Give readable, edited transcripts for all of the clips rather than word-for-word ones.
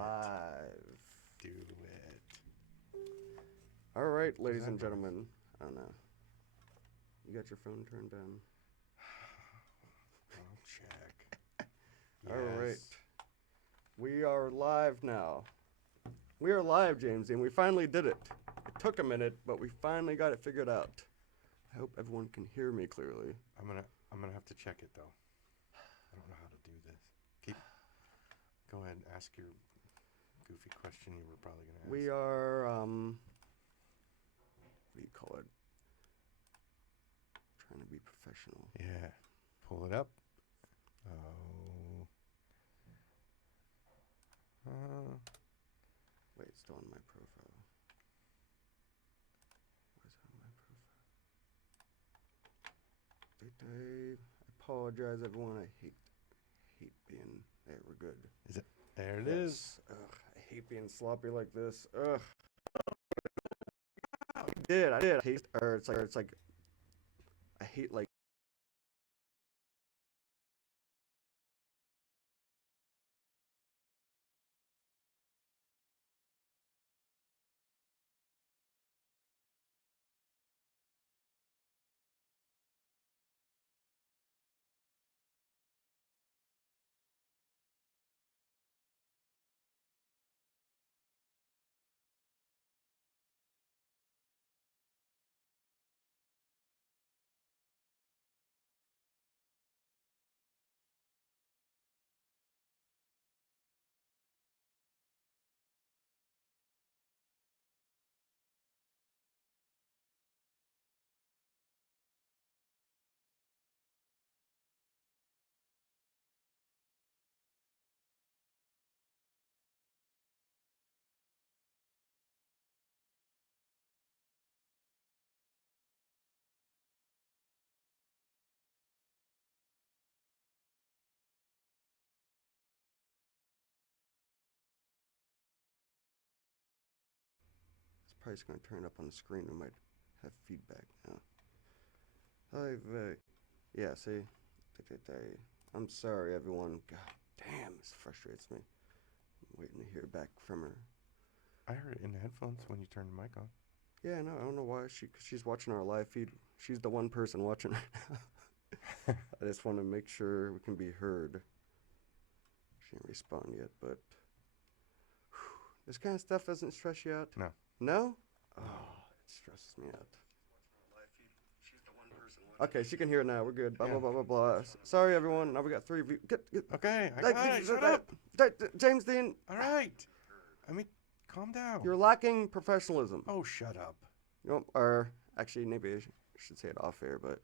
Live. Do it. All right, ladies and gentlemen. I don't know. You got your phone turned on? I'll check. All right. We are live now. We are live, James, and we finally did it. It took a minute, but we finally got it figured out. I hope everyone can hear me clearly. I'm gonna have to check it though. I don't know how to do this. Go ahead and ask your goofy question you were probably gonna ask. We are what do you call it? Trying to be professional. Yeah. Pull it up. Wait, it's still on my profile. Why is it on my profile? I apologize, everyone. I hate being there. We're good. Is it? There it is. Ugh, I hate being sloppy like this. Ugh. I did. I hate, or it's like, I hate like. It's probably just going to turn up on the screen. We might have feedback now. Yeah, see? I'm sorry, everyone. God damn, this frustrates me. I'm waiting to hear back from her. I heard it in the headphones when you turned the mic on. Yeah, no, I don't know why. She's watching our live feed. She's the one person watching right now. I just want to make sure we can be heard. She didn't respond yet, but this kind of stuff doesn't stress you out? No. No? Oh, it stresses me out. Okay, she can hear it now. We're good. Blah, Yeah. blah, blah, blah, blah. Sorry, everyone. Now we got 3 views. Okay, I got it. Shut up. James Dean. All right. I mean, calm down. You're lacking professionalism. Oh, shut up. You know, or actually, maybe I should say it off air, but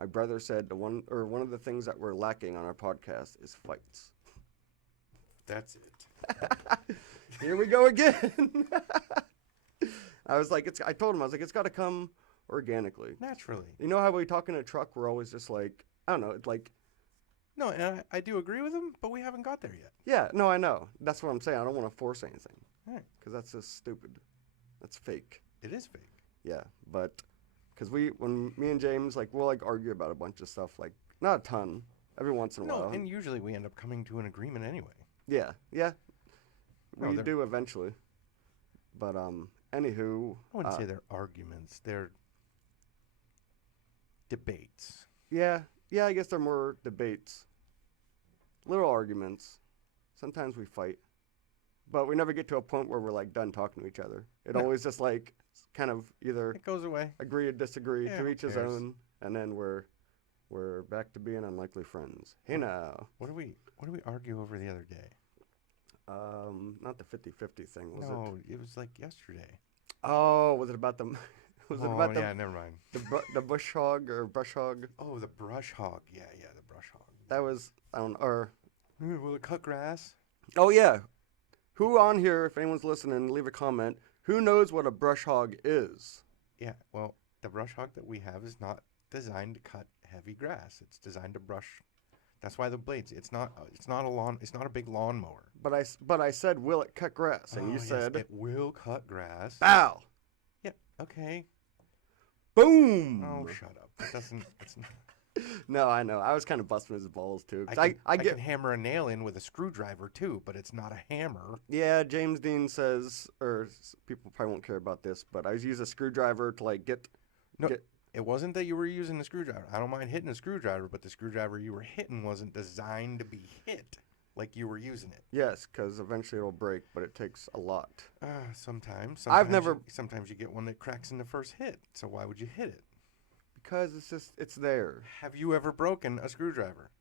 my brother said one of the things that we're lacking on our podcast is fights. That's it. Here we go again. I was like, I told him, I was like, it's got to come organically. Naturally. You know how we talk in a truck, we're always just like, I don't know, it's like. No, and I do agree with him, but we haven't got there yet. Yeah, no, I know. That's what I'm saying. I don't want to force anything. Right. Because that's just stupid. That's fake. It is fake. Yeah, but because when me and James, like, we'll like argue about a bunch of stuff, like, not a ton, every once in a while. No, and usually we end up coming to an agreement anyway. Yeah. No, We do eventually. But, anywho. I wouldn't say they're arguments. They're debates. Yeah, I guess they're more debates. Little arguments. Sometimes we fight. But we never get to a point where we're, like, done talking to each other. It always just, like, kind of either It goes away. agree or disagree, Yeah, to who each his cares? own, and then we're back to being unlikely friends. Hey now. What did we argue over the other day? Not the 50-50 thing, was it? No, it was like yesterday. Oh, was it about the yeah, never mind. the bush hog or brush hog? Oh, the brush hog. Yeah, the brush hog. That was, I don't know, or Will it cut grass? oh yeah. Who on here, if anyone's listening, leave a comment. Who knows what a brush hog is? Yeah, well, the brush hog that we have is not designed to cut heavy grass. It's designed to brush. That's why the blades. It's not a lawn. It's not a big lawnmower. But I said, will it cut grass? And you yes, said, it will cut grass. bow. Yeah. Okay. Boom. Oh, shut up. It doesn't. No, I know. I was kind of busting his balls too. 'Cause I I can get, hammer a nail in with a screwdriver too, but it's not a hammer. yeah, James Dean says, people probably won't care about this, but I use a screwdriver to like No, get, it wasn't that you were using a screwdriver. I don't mind hitting a screwdriver, but the screwdriver you were hitting wasn't designed to be hit like you were using it. yes, because eventually it'll break, but it takes a lot. Sometimes, I've never, sometimes you get one that cracks in the first hit. So why would you hit it? because it's there. Have you ever broken a screwdriver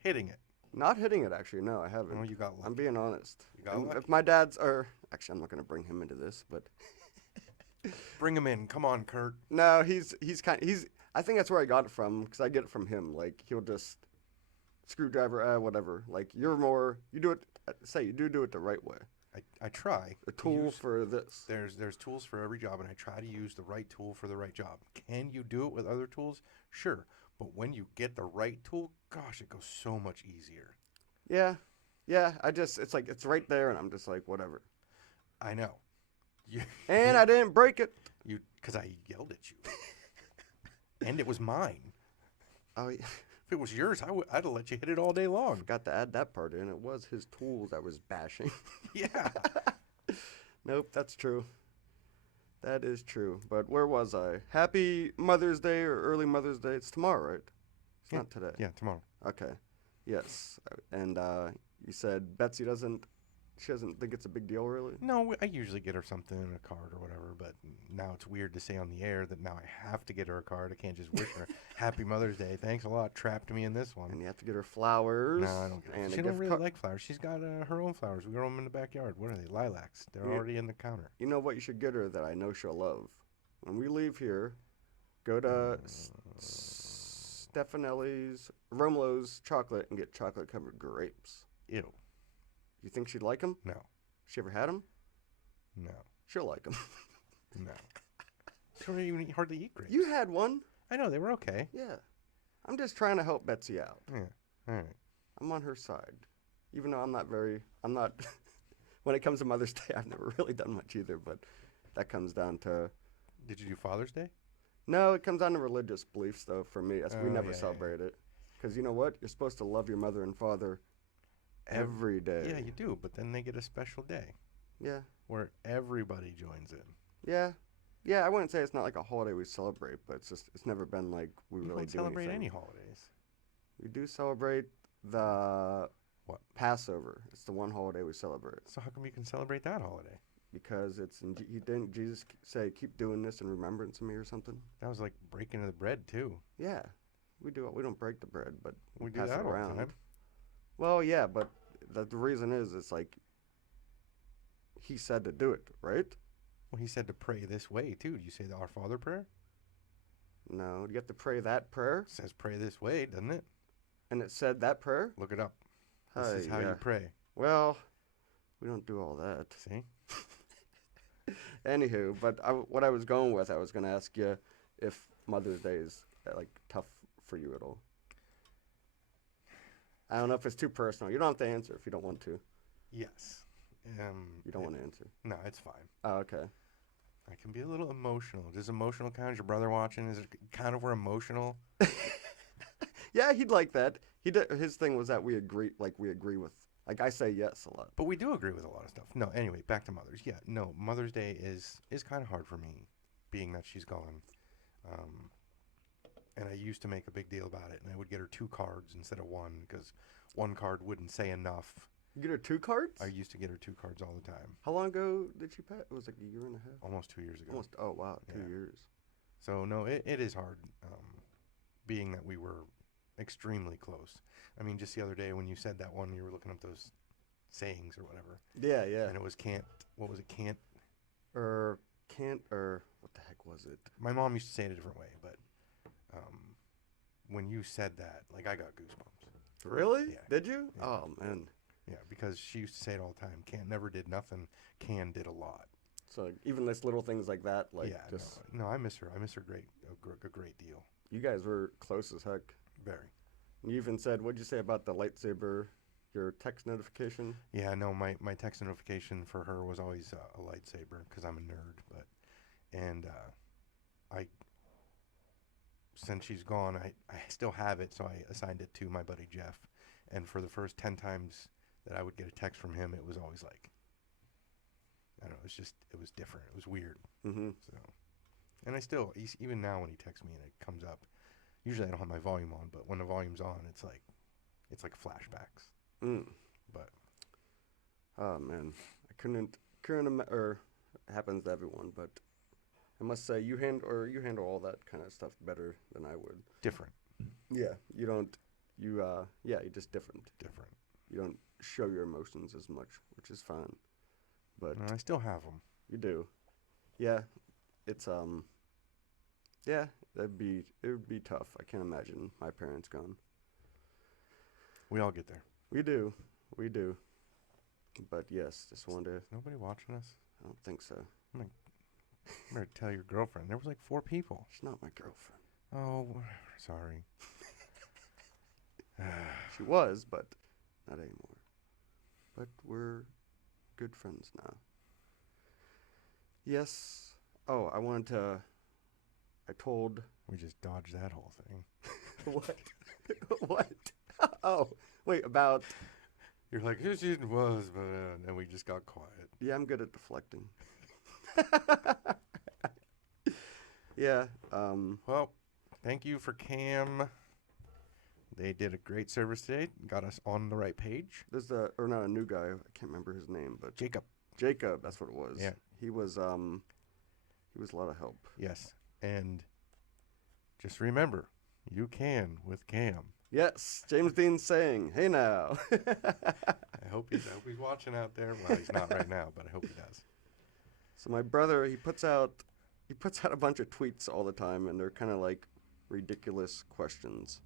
hitting it? Not hitting it, actually, no, I haven't. Oh, you got I'm lucky. being honest. You got And lucky. if my dad's are, actually, I'm not going to bring him into this, but Bring him in. Come on, Kurt. no, I think that's where I got it from, because I get it from him. Like, he'll just, screwdriver, whatever. Like, you do it, you do it the right way. I try. A to tool use- for this. There's tools for every job, and I try to use the right tool for the right job. Can you do it with other tools? Sure. But when you get the right tool, gosh, it goes so much easier. Yeah. Yeah, it's like, it's right there, and I'm just like, whatever. I know. You, And I didn't break it. because I yelled at you. And it was mine. Oh, yeah. If it was yours, I'd have let you hit it all day long. Forgot to add that part in. It was his tools I was bashing. Yeah. Nope, that's true. That is true. But where was I? Happy Mother's Day or early Mother's Day. It's tomorrow, right? It's Yeah. not today. Yeah, tomorrow. Okay. Yes. And you said Betsy she doesn't think it's a big deal, really? No, I usually get her something, a card or whatever, but now it's weird to say on the air that now I have to get her a card. I can't just wish her Happy Mother's Day. Thanks a lot. Trapped me in this And one. you have to get her flowers. No, I don't get it. And She a don't gift really card. like flowers. She's got her own flowers. We grow them in the backyard. What are they? Lilacs. They're Yeah. already in the counter. You know what you should get her that I know she'll love? When we leave here, go to Stefanelli's, Romulo's chocolate and get chocolate covered grapes. Ew. You think she'd like them? No. She ever had them? No. She'll like them. No. She don't even hardly eat grapes. You had one. I know, they were okay. Yeah. I'm just trying to help Betsy out. Yeah. All right. I'm on her side. Even though I'm not, when it comes to Mother's Day, I've never really done much either, but that comes down to, Did you do Father's Day? no, it comes down to religious beliefs, though, for me. We Oh, never yeah, celebrate it. Because you know what? You're supposed to love your mother and father every day. Yeah, you do, but then they get a special day Yeah. where everybody joins in. Yeah. Yeah, I wouldn't say it's not like a holiday we celebrate, but it's never been like we You really don't do celebrate anything. any holidays. We do celebrate the What? Passover. It's the one holiday we celebrate. So how come you can celebrate that holiday? Because he didn't Jesus say keep doing this in remembrance of me or something? That was like breaking of the bread too. Yeah, we do. We don't break the bread, but We do pass that it all around. the time. Well, yeah, but the reason is it's like he said to do it, right? Well, he said to pray this way too. Do you say the Our Father prayer? No, you have to pray that prayer, It says pray this way, doesn't it? and it said that prayer. Look it up. This is Hey, how yeah. you pray. Well, we don't do all that. See? Anywho, but what I was going with, I was going to ask you if Mother's Day is like tough for you at all. I don't know if it's too personal. You don't have to answer if you don't want to. Yes. You don't want to answer. No, it's fine. Oh, okay. I can be a little emotional. Does emotional count? Is your brother watching? Is it kind of we're emotional? Yeah, he'd like that. His thing was that we agree with. Like I say yes a lot. But we do agree with a lot of stuff. No, anyway, back to mothers. Yeah, no, Mother's Day is kind of hard for me, being that she's gone. And I used to make a big deal about it, and I would get her 2 cards instead of 1 because 1 card wouldn't say enough. You get her 2 cards? I used to get her 2 cards all the time, How long ago did she pass? It was like a year and a half. almost 2 years ago. Almost. Oh wow, 2 Yeah. years. So no, it is hard, being that we were extremely close. I mean, just the other day when you said that one, you were looking up those sayings or whatever, Yeah, yeah. and it was can't. What was it? Can't. Or can't or what the heck was it? My mom used to say it a different way, but when you said that, like I got goosebumps. Really? Yeah. Did you? Yeah. Oh man. Yeah, because she used to say it all the time. Can't never did nothing. Can did a lot. So even this little things like that, like yeah, just no, I miss her. I miss her a great deal. you guys were close as heck. Very. You even said, what'd you say about the lightsaber, your text notification? Yeah, no, my text notification for her was always a lightsaber because I'm a nerd. But I since she's gone, I still have it, so I assigned it to my buddy Jeff. And for the first 10 times that I would get a text from him, it was always like, I don't know, it was different. It was weird. Mm-hmm. So, and I still, even now when he texts me and it comes up, usually I don't have my volume on, but when the volume's on, it's like flashbacks. Mm. But Oh man, I couldn't or it happens to everyone, but I must say you handle all that kind of stuff better than I would. different. Yeah, you don't. You're just different. Different. You don't show your emotions as much, which is fine. But And I still have them. you do. Yeah, it's yeah, it would be tough. I can't imagine my parents gone. We all get there. We do. But yes, just wanted to. Is nobody watching us? I don't think so. You better tell your girlfriend. There was like 4 people. She's not my girlfriend. Oh, whatever. Sorry. She was, but not anymore. But we're good friends now. Yes. Oh, I told. We just dodged that whole thing. What? What? Oh, wait, about. You're like, yes, it was, but and we just got quiet. Yeah, I'm good at deflecting. Yeah. Well, thank you for Cam. They did a great service today. Got us on the right page. There's not a new guy. I can't remember his name, but Jacob. Jacob. That's what it was. Yeah. He was a lot of help. Yes. And just remember, you can with Cam. Yes, James Dean saying, "Hey now." I hope he's watching out there. Well, he's not right now, but I hope he does. So my brother, he puts out a bunch of tweets all the time, and they're kind of like ridiculous questions.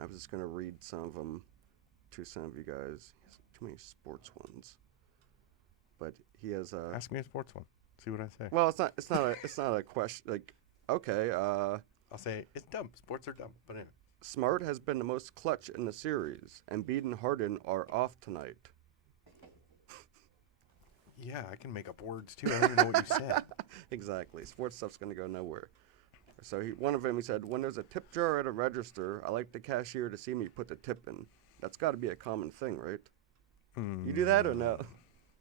I was just gonna read some of them to some of you guys. He has too many sports ones, but he has Ask me a sports one. See what I say. well, it's not a question. Like, okay, I'll say it's dumb. Sports are dumb, but anyway. Smart has been the most clutch in the series, and Embiid and Harden are off tonight. Yeah, I can make up words too. I don't even know what you said. Exactly. Sports stuff's going to go nowhere. So one of them, he said, when there's a tip jar at a register, I like the cashier to see me put the tip in. That's got to be a common thing, right? You do that or no?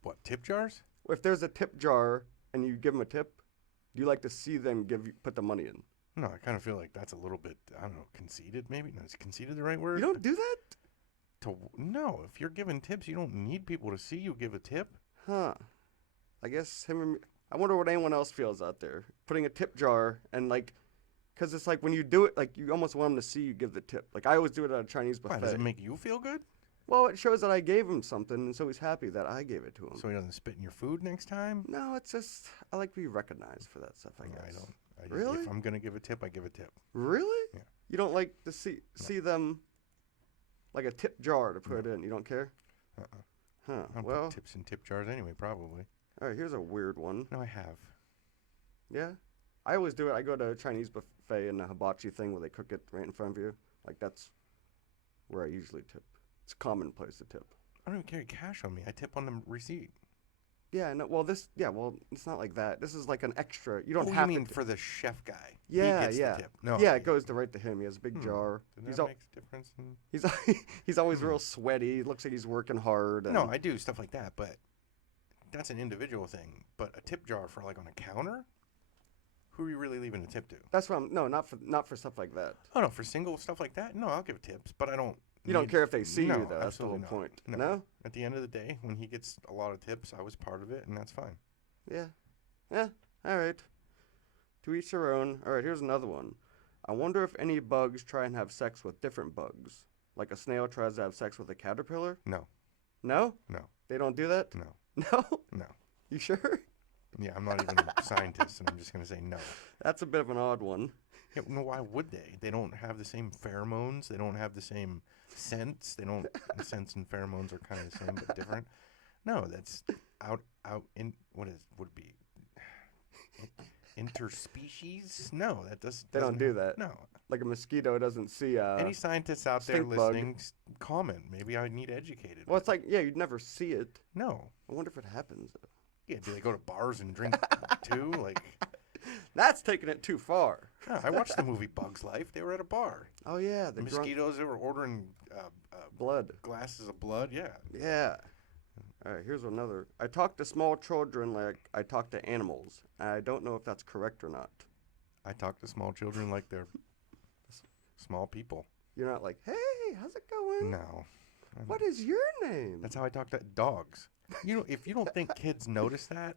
What, tip jars? If there's a tip jar and you give them a tip, do you like to see them put the money in? No, I kind of feel like that's a little bit, I don't know, conceited maybe? No, is conceited the right word? You don't do that? No, if you're giving tips, you don't need people to see you give a tip. Huh. I guess I wonder what anyone else feels out there. Putting a tip jar and like, because it's like when you do it, like you almost want them to see you give the tip. Like I always do it at a Chinese buffet. Why, does it make you feel good? Well, it shows that I gave him something, and so he's happy that I gave it to him. So he doesn't spit in your food next time? No, it's just I like to be recognized for that stuff. I guess. I don't. Really? If I'm gonna give a tip, I give a tip. Really? Yeah. You don't like to see them like a tip jar to put in. You don't care? Huh. I don't Well, put tips in tip jars anyway, probably. all right. Here's a weird one. No, I have. Yeah. I always do it. I go to a Chinese buffet and the hibachi thing where they cook it right in front of you. Like that's where I usually tip. It's a common place to tip. I don't even carry cash on me. I tip on the receipt. Yeah. No. Well, it's not like that. This is like an extra. You don't Oh, have you mean to. for the chef guy? Yeah, He gets yeah. the tip. No. Yeah, it goes right to him. He has a big jar. Does He's that make a difference? he's always real sweaty. He looks like he's working hard. And No, I do stuff like that, but that's an individual thing. But a tip jar for like on a counter? Who are you really leaving a tip to? That's what I'm. No, not for stuff like that. Oh no, for single stuff like that, no, I'll give tips, but I don't. You don't care if they see No, you, though. That's the whole absolutely not. point. No. No? At the end of the day, when he gets a lot of tips, I was part of it, and that's fine. Yeah. Yeah. All right. To each their own. All right, here's another one. I wonder if any bugs try and have sex with different bugs. Like a snail tries to have sex with a caterpillar? No, No? no, They don't do that? no, No? no. You sure? Yeah, I'm not even a scientist, and I'm just gonna say no. That's a bit of an odd one. Yeah, no, why would they? They don't have the same pheromones. They don't have the same scents. They don't. The scents and pheromones are kind of the same but different. No, that's out in would it be interspecies? No, that They don't doesn't do that. No. Like a mosquito doesn't see Any scientists out there stink bug. listening, comment. Maybe I need educated. Well, it's like, yeah, you'd never see it. No. I wonder if it happens, though. Yeah, do they go to bars and drink too? Like, That's taking it too far. Yeah, I watched the movie Bug's Life. They were at a bar. Oh yeah, the drunk Mosquitoes. They were ordering blood. glasses of blood. Yeah. Yeah. All right, here's another. I talk to small children like I talk to animals. I don't know if that's correct or not. I talk to small children like they're small people. You're not like, hey, how's it going? No. What is your name? That's how I talk to dogs. You know, if you don't think kids notice that,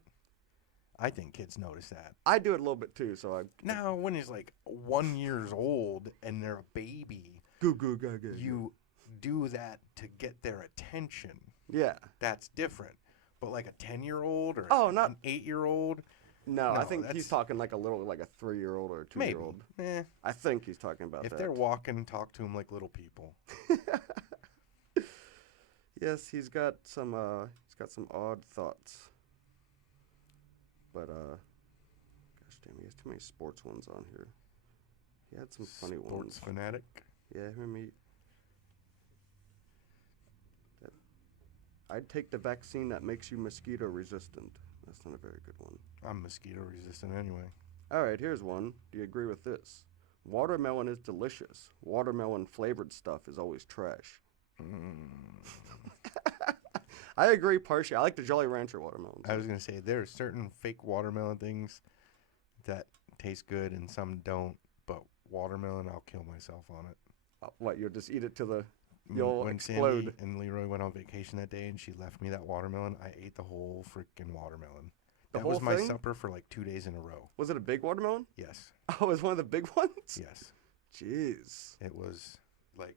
I think kids notice that. I do it a little bit too, so I. Now, when he's like 1 year old and they're a baby, Goo goo gaga. you do that to get their attention. Yeah. That's different. But like a 10-year-old or Not an 8-year-old, No, I No, think that's- he's talking like a 3-year-old or a 2-year-old. maybe. I think he's talking about If that. they're walking, talk to them like little people. Yes, he's got some odd thoughts. But gosh damn, he has too many sports ones on here. He had some funny Sports ones. fanatic. Yeah, I'd take the vaccine that makes you mosquito resistant. That's not a very good one. I'm mosquito resistant anyway. All right, here's one. Do you agree with this? Watermelon is delicious. Watermelon flavored stuff is always trash. I agree partially. I like the Jolly Rancher watermelon. I was going to say there are certain fake watermelon things that taste good and some don't, but watermelon, I'll kill myself on it. What, you'll just eat it to the... You'll when explode. Sandy and Leroy went on vacation that day and she left me that watermelon, I ate the whole freaking watermelon. The That was whole my thing? supper for like 2 days in a row. Was it a big watermelon? Yes. Oh, it was one of the big ones? Yes. Jeez. It was like,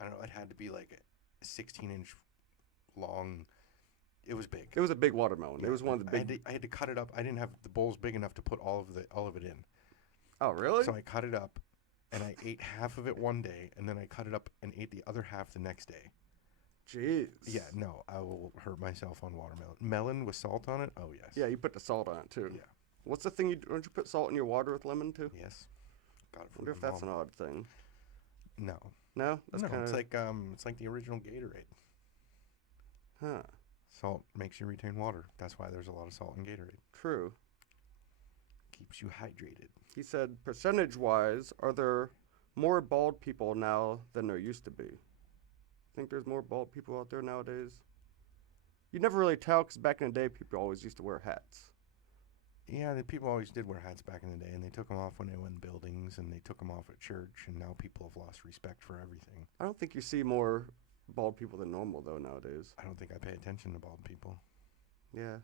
I don't know, it had to be like a 16-inch long. It was big. It was a big watermelon. It was one of the big... I had to cut it up. I didn't have the bowls big enough to put all of it in. Oh, really? So I cut it up, and I ate half of it one day, and then I cut it up and ate the other half the next day. Jeez. Yeah, no, I will hurt myself on watermelon. Melon with salt on it? Oh, yes. Yeah, you put the salt on it, too. Yeah. What's the thing don't you put salt in your water with lemon, too? Yes. Got it I from wonder if my that's mom. an odd thing. No. No? That's No, kind of... it's like the original Gatorade. Huh. Salt makes you retain water. That's why there's a lot of salt in Gatorade. True. Keeps you hydrated. He said, percentage-wise, are there more bald people now than there used to be? Think there's more bald people out there nowadays? You never really tell, because back in the day, people always used to wear hats. Yeah, the people always did wear hats back in the day, and they took them off when they went in buildings, and they took them off at church, and now people have lost respect for everything. I don't think you see more bald people than normal, though, nowadays. I don't think I pay attention to bald people. Yeah.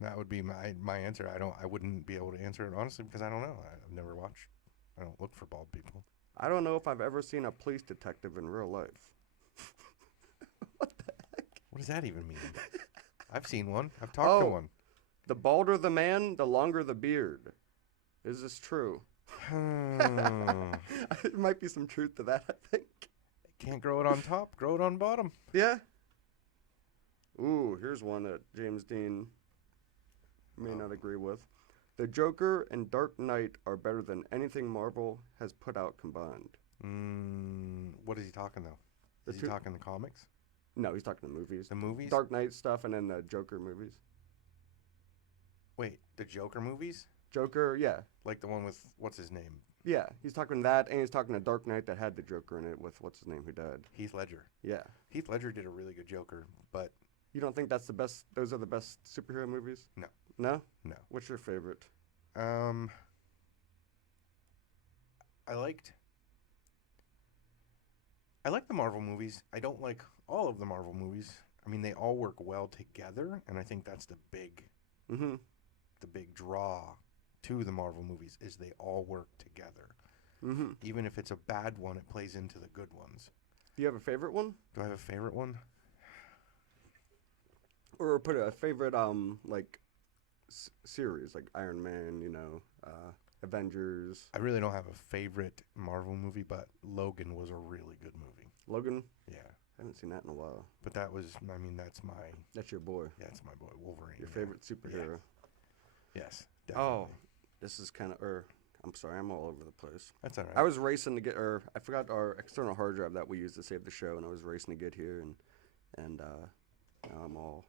That would be my answer. I wouldn't be able to answer it honestly because I don't know. I've never watched. I don't look for bald people. I don't know if I've ever seen a police detective in real life. What the heck? What does that even mean? I've seen one. I've talked to Oh. one. The balder the man, the longer the beard. Is this true? There might be some truth to that, I think. Can't grow it on top. Grow it on bottom. Yeah. Ooh, here's one that James Dean may not agree with. The Joker and Dark Knight are better than anything Marvel has put out combined. What is he talking though? The Is he two- talking the comics? No, he's talking the movies. The movies? Dark Knight stuff and then the Joker movies. Wait, the Joker movies? Joker, yeah. Like the one with what's his name? Yeah, he's talking that, and he's talking the Dark Knight that had the Joker in it with what's his name who died. Heath Ledger. Yeah. Heath Ledger did a really good Joker, but You don't think that's the best? Those are the best superhero movies? No. No? no. What's your favorite? I liked the Marvel movies. I don't like all of the Marvel movies. I mean, they all work well together, and I think that's the big Mm-hmm. draw to the Marvel movies is they all work together. Mm-hmm. Even if it's a bad one, it plays into the good ones. Do you have a favorite one? Do I have a favorite one? Or put a favorite, like, series, like Iron Man, Avengers. I really don't have a favorite Marvel movie, but Logan was a really good movie. Logan? Yeah. I haven't seen that in a while. But that's my That's your boy. boy, Wolverine. Your yeah. favorite superhero. Yes. Oh, Definitely. this is kind of, I'm sorry, I'm all over the place. That's all right. I was racing to get, I forgot our external hard drive that we use to save the show, and I was racing to get here, and now I'm all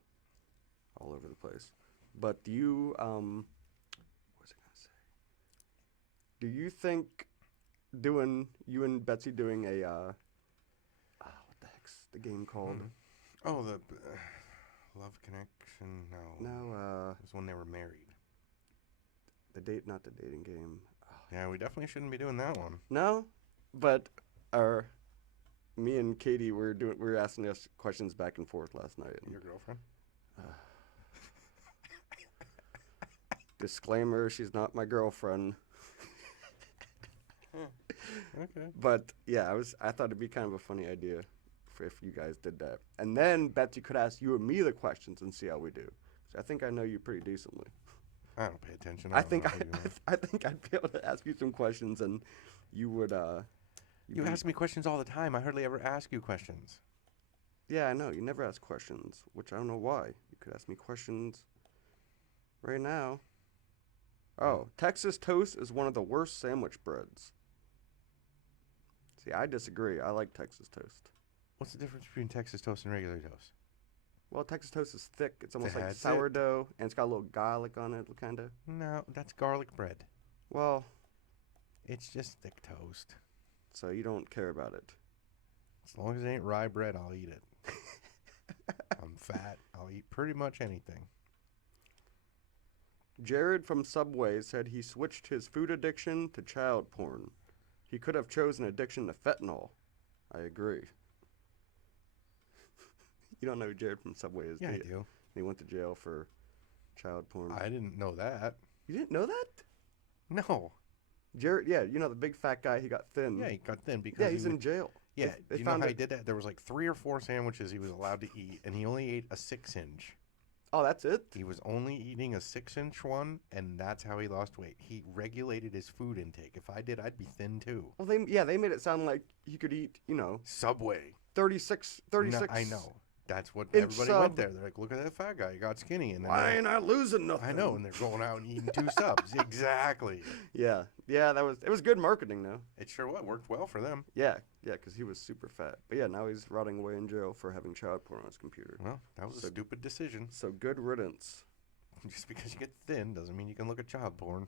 over the place. But do you, what was Do you think you and Betsy doing a what the heck's the game called? Oh, the Love Connection. No, No, it was when they were married. not the dating game. Yeah, we definitely shouldn't be doing that one. No, but me and Katie we were asking us questions back and forth last night. And Your girlfriend? disclaimer: she's not my girlfriend. Okay. But yeah, I thought it'd be kind of a funny idea if you guys did that, and then Betsy could ask you and me the questions and see how we do. So I think I know you pretty decently. I don't pay attention. I don't think know how you are. I think I'd be able to ask you some questions, and you would. You ask me questions all the time. I hardly ever ask you questions. Yeah, I know. You never ask questions, which I don't know why. You could ask me questions right now. Oh, Texas toast is one of the worst sandwich breads. See, I disagree. I like Texas toast. What's the difference between Texas toast and regular toast? Well, Texas toast is thick. It's almost like That's it. sourdough, and it's got a little garlic on it, kind of. No, that's garlic bread. Well, It's just thick toast. so you don't care about it. As long as it ain't rye bread, I'll eat it. I'm fat. I'll eat pretty much anything. Jared from Subway said he switched his food addiction to child porn. He could have chosen addiction to fentanyl. I agree. You don't know who Jared from Subway is, Yeah, do I you? do. He went to jail for child porn. I didn't know that. You didn't know that? No. Jared, yeah, you know the big fat guy, he got thin. Yeah, he got thin because Yeah, he's in jail. Yeah, They do you know found how he it- did that? There was like 3 or 4 sandwiches he was allowed to eat, and he only ate a 6-inch. Oh, that's it? He was only eating a 6-inch one, and that's how he lost weight. He regulated his food intake. If I did, I'd be thin too. Well, they made it sound like he could eat, Subway. 36. No, I know. That's what Inch everybody sub. went there. They're like, look at that fat guy. He got skinny. And then Why ain't I losing nothing? I know, and they're going out and eating 2 subs. Exactly. Yeah, it was good marketing though. It sure worked well for them. Yeah, because he was super fat. But yeah, now he's rotting away in jail for having child porn on his computer. Well, that was a So- stupid decision. So good riddance. Just because you get thin doesn't mean you can look at child porn.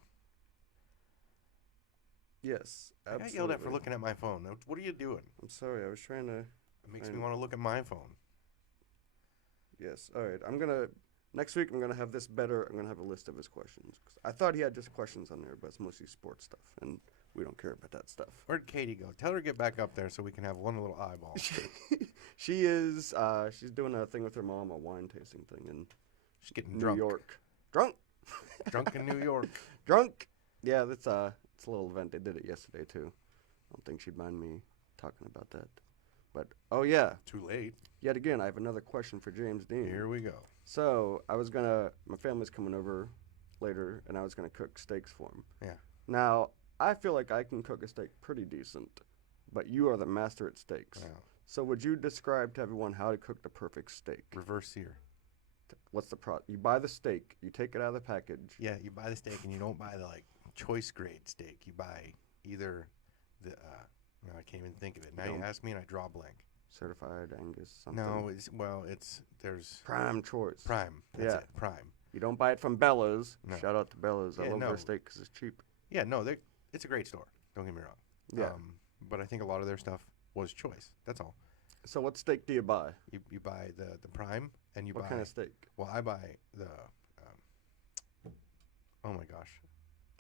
Yes, I absolutely. got yelled at for looking at my phone. Now, what are you doing? I'm sorry, I was trying to. It makes I me know. want to look at my phone. Yes, all right. Next week I'm gonna have this better. I'm gonna have a list of his questions. 'Cause I thought he had just questions on there, but it's mostly sports stuff, and we don't care about that stuff. Where'd Katie go? Tell her to get back up there so we can have one little eyeball. She is. She's doing a thing with her mom, a wine tasting thing in She's getting New drunk. York. Drunk. Drunk in New York. Drunk. Yeah, it's a little event. They did it yesterday too. I don't think she'd mind me talking about that. But oh yeah, Too late. yet again, I have another question for James Dean. Here we go. So my family's coming over later, and I was gonna cook steaks for him. Yeah. Now I feel like I can cook a steak pretty decent, but you are the master at steaks. Wow. So would you describe to everyone how to cook the perfect steak? Reverse sear. What's the You buy the steak, you take it out of the package. Yeah, you buy the steak and you don't buy the choice grade steak. You buy either the no, I can't even think of it. Now you Don't- ask me and I draw a blank. Certified Angus something. No, there's Prime choice. prime. That's Yeah. it. Prime. You don't buy it from Bella's. No. Shout out to Bella's. I Yeah, love no. their steak because it's cheap. Yeah, no, it's a great store. Don't get me wrong. Yeah. But I think a lot of their stuff was choice. That's all. So what steak do you buy? You buy the prime and you What buy kind of steak? well I buy the oh my gosh.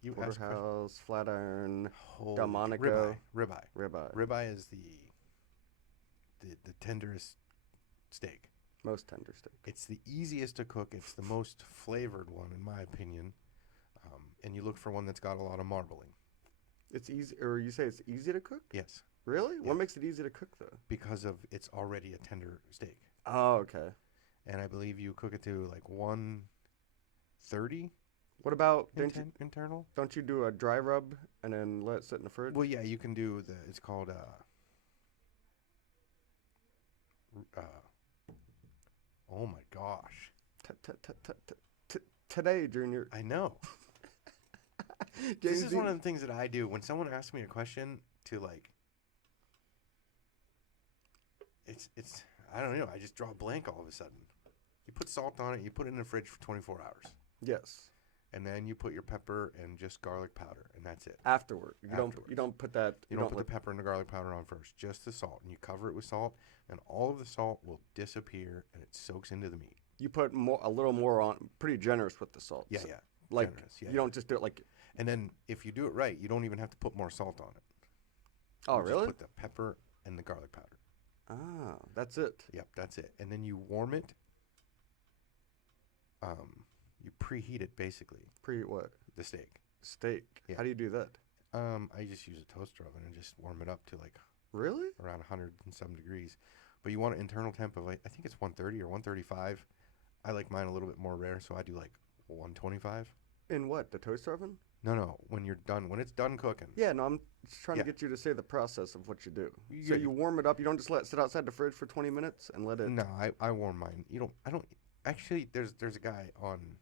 You asked a question. Porterhouse, flat iron, Holy Delmonico. Ribeye. ribeye. Ribeye is the tenderest steak. Most tender steak. It's the easiest to cook. It's the most flavored one, in my opinion. And you look for one that's got a lot of marbling. It's easy, or you say it's easy to cook? Yes, Really? Yeah. What makes it easy to cook though? because of it's already a tender steak, Oh, okay. and I believe you cook it to 130 What about internal. don't you do a dry rub and then let it sit in the fridge? Well, yeah, you can do it's called oh my gosh, Today, Junior. I know. James This is Dean- one of the things that I do when someone asks me a question to it's I don't know, I just draw a blank all of a sudden. You put salt on it, you put it in the fridge for 24 hours. Yes. and then you put your pepper and just garlic powder, and that's it. Afterward. You Afterwards. don't put that. You don't put the pepper and the garlic powder on first, just the salt, and you cover it with salt, and all of the salt will disappear, and it soaks into the meat. You put a little more on. Pretty generous with the salt. Yeah, So, yeah. Like Generous, yeah, you don't just do it like. And then if you do it right, you don't even have to put more salt on it. Oh, You just really? put the pepper and the garlic powder. Ah, that's it. Yep, that's it. And then you warm it. You preheat it basically, What? the steak. Steak. Yeah. How do you do that? I just use a toaster oven and just warm it up to like Really? around 100 and some degrees. But you want an internal temp of like, I think it's 130 or 135. I like mine a little bit more rare, so I do like 125. In what? The toaster oven? No, when it's done cooking. Yeah, no, I'm just trying Yeah. to get you to say the process of what you do. You So get- you warm it up. You don't just let it sit outside the fridge for 20 minutes and let it. No, I warm mine. I don't actually. There's a guy on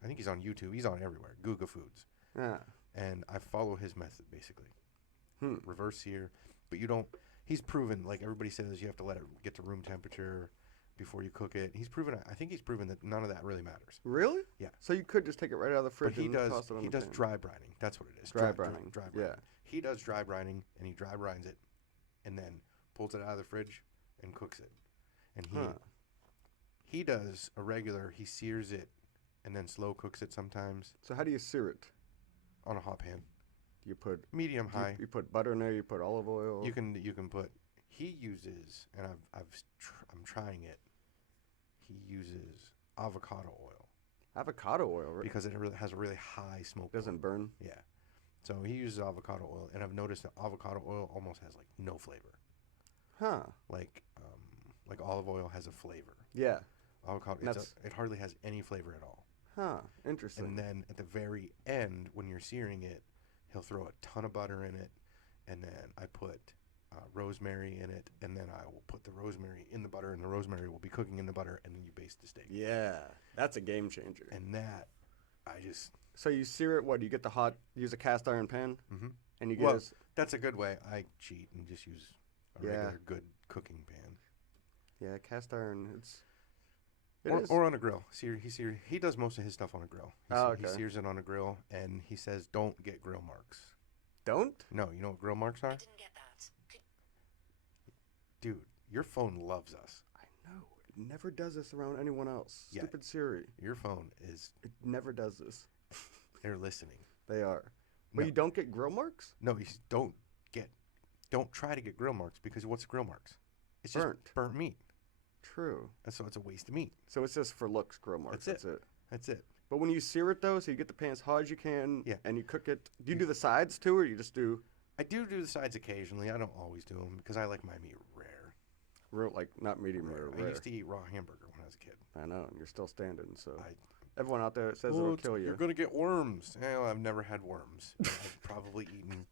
I think he's on YouTube. He's on everywhere. Guga Foods, Yeah. and I follow his method basically. Hmm. Reverse sear, but you don't. He's proven, like everybody says, you have to let it get to room temperature before you cook it. I think he's proven that none of that really matters. Really? Yeah. So you could just take it right out of the But fridge he and does toss it on he the does pan. dry brining. That's what it is. Dry brining. Dry Yeah. brining. He does dry brining, and he dry brines it, and then pulls it out of the fridge and cooks it. And he does a regular. He sears it, and then slow cooks it sometimes So how do you sear it? on a hot pan, You put medium you, high. you put butter in there. You put olive oil. You can put. He uses, and I'm trying it. He uses avocado oil avocado oil, right? because it has a really high smoke. Doesn't point. burn. Yeah. So he uses avocado oil, and I've noticed that avocado oil almost has like no flavor. Huh. Like olive oil has a flavor. Yeah. Avocado, That's- it hardly has any flavor at all. Huh. Interesting. And then at the very end, when you're searing it, he'll throw a ton of butter in it, and then I put rosemary in it, and then I will put the rosemary in the butter, and the rosemary will be cooking in the butter, and then you baste the steak. Yeah, that's a game changer. And that, I just, So you sear it. What? You get the hot. Use a cast iron pan, mm-hmm. and you get. Well, this- that's a good way. I cheat and just use a Yeah. regular good cooking pan. Yeah, cast iron. It Or, is. or on a grill. He does most of his stuff on a grill. He okay. sears it on a grill, and he says, "Don't get grill marks." Don't. No, you know what grill marks are, Didn't get that. dude. Your phone loves us. I know. It never does this around anyone else. Yeah. Stupid Siri. Your phone is. It never does this. They're listening. They are. But No. you don't get grill marks? No, don't try to get grill marks because what's grill marks? It's just Burnt. burnt meat, True. and so it's a waste of meat. So it's just for looks, grill marks. That's That's it. That's it. But when you sear it though, so you get the pan as hot as you can, Yeah. and you cook it. Do you do the sides too, or you just do I do the sides occasionally. I don't always do them because I like my meat rare. real, like not medium rare? I used to eat raw hamburger when I was a kid. I know, and you're still standing. So I- everyone out there says Oh, it'll kill you. You're gonna get worms. Well, I've never had worms. I've probably eaten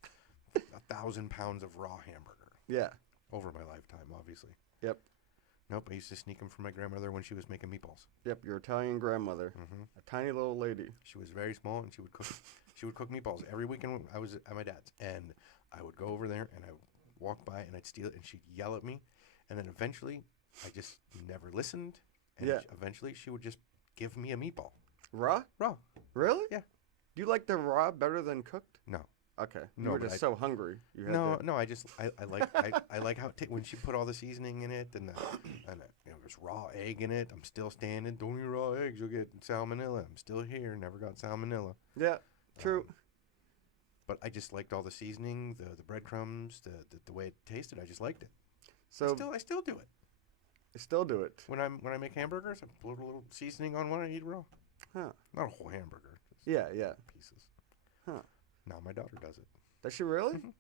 1,000 pounds of raw hamburger Yeah. over my lifetime, obviously. Yep. Nope, I used to sneak them from my grandmother when she was making meatballs. Yep. Your Italian grandmother, Hmm a tiny little lady. She was very small, and she would cook. She would cook meatballs every weekend. When I was at my dad's, and I would go over there, and I would walk by, and I'd steal it, and she'd yell at me, and then eventually, I just never listened, and Yeah. eventually, she would just give me a meatball Raw? raw. Really? Yeah. Do you like the raw better than cooked? No. Okay. You No, were but just I- so hungry. You had No, to- no, I like I like how when she put all the seasoning in it and there's raw egg in it. I'm still standing. Don't eat raw eggs, you'll get salmonella. I'm still here. Never got salmonella. Yeah. True. But I just liked all the seasoning, the breadcrumbs, the way it tasted. I just liked it. So I still do it I still do it. when I make hamburgers. I put a little seasoning on when I eat raw. Huh. Not a whole hamburger. Just Yeah. Yeah. pieces. Huh. Now my daughter does it Does she really? Mhm.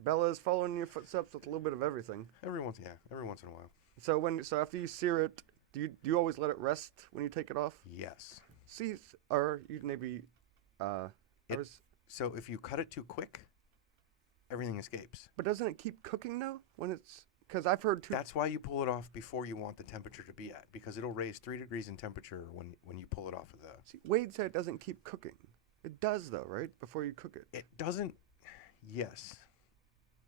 Bella is following your footsteps with a little bit of everything. every once in a while. So after you sear it, do you always let it rest when you take it off? Yes. See, or you maybe It- I was- So if you cut it too quick, everything escapes. but doesn't it keep cooking though when it's? Because I've heard too. That's why you pull it off before you want the temperature to be at, because it'll raise 3 degrees in temperature when you pull it off of the. See, Wade said it doesn't keep cooking. It does though, right? Before you cook it. It doesn't. Yes.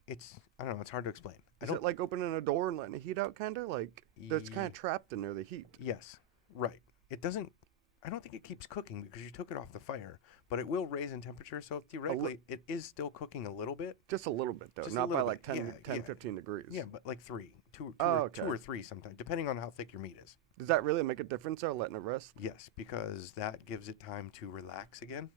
It's I don't know. It's hard to explain. I Is don't. it like opening a door and letting the heat out, kind of like? It's kind Ye- of trapped in there, the heat. Yes. Right. It doesn't. I don't think it keeps cooking because you took it off the fire, but it will raise in temperature. So theoretically, it is still cooking a little bit. Just a little bit, though. Just a Not by little like bit. 10, 15 degrees. Yeah, but like two okay. or three sometimes, depending on how thick your meat is. Does that really make a difference, though, letting it rest? Yes, because that gives it time to relax again.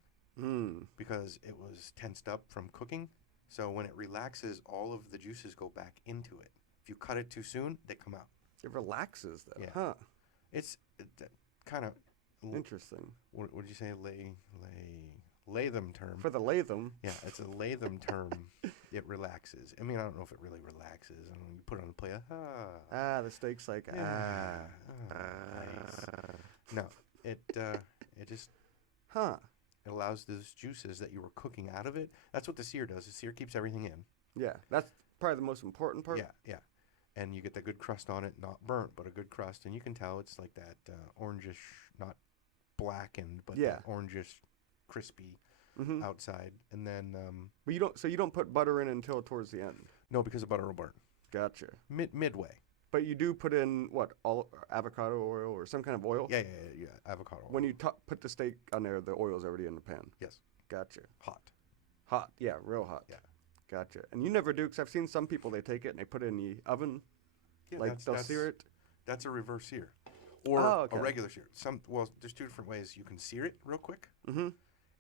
Because it was tensed up from cooking. So when it relaxes, all of the juices go back into it. If you cut it too soon, they come out. It relaxes, though. Yeah. Huh. It's kind of interesting. What did you say? Latham term. For the latham. Yeah, it's a latham term. It relaxes. I mean, I don't know if it really relaxes. I don't know, you put it on the plate. The steak's like nice. No, it just it allows those juices that you were cooking out of it. That's what the sear does. The sear keeps everything in. Yeah, that's probably the most important part. Yeah. And you get the good crust on it, not burnt, but a good crust, and you can tell it's like that orangish, not blackened, but that orangish, crispy outside. And then, but you don't put butter in until towards the end. No, because the butter will burn. Gotcha. Midway. But you do put in what, all avocado oil or some kind of oil? Yeah, avocado oil. When you put the steak on there, the oil's already in the pan. Yes. Gotcha. Hot. Yeah, real hot. Yeah. Gotcha. And you never do, because I've seen some people, they take it and they put it in the oven. Yeah, like they'll sear it. That's a reverse sear, or a regular sear. There's two different ways. You can sear it real quick, and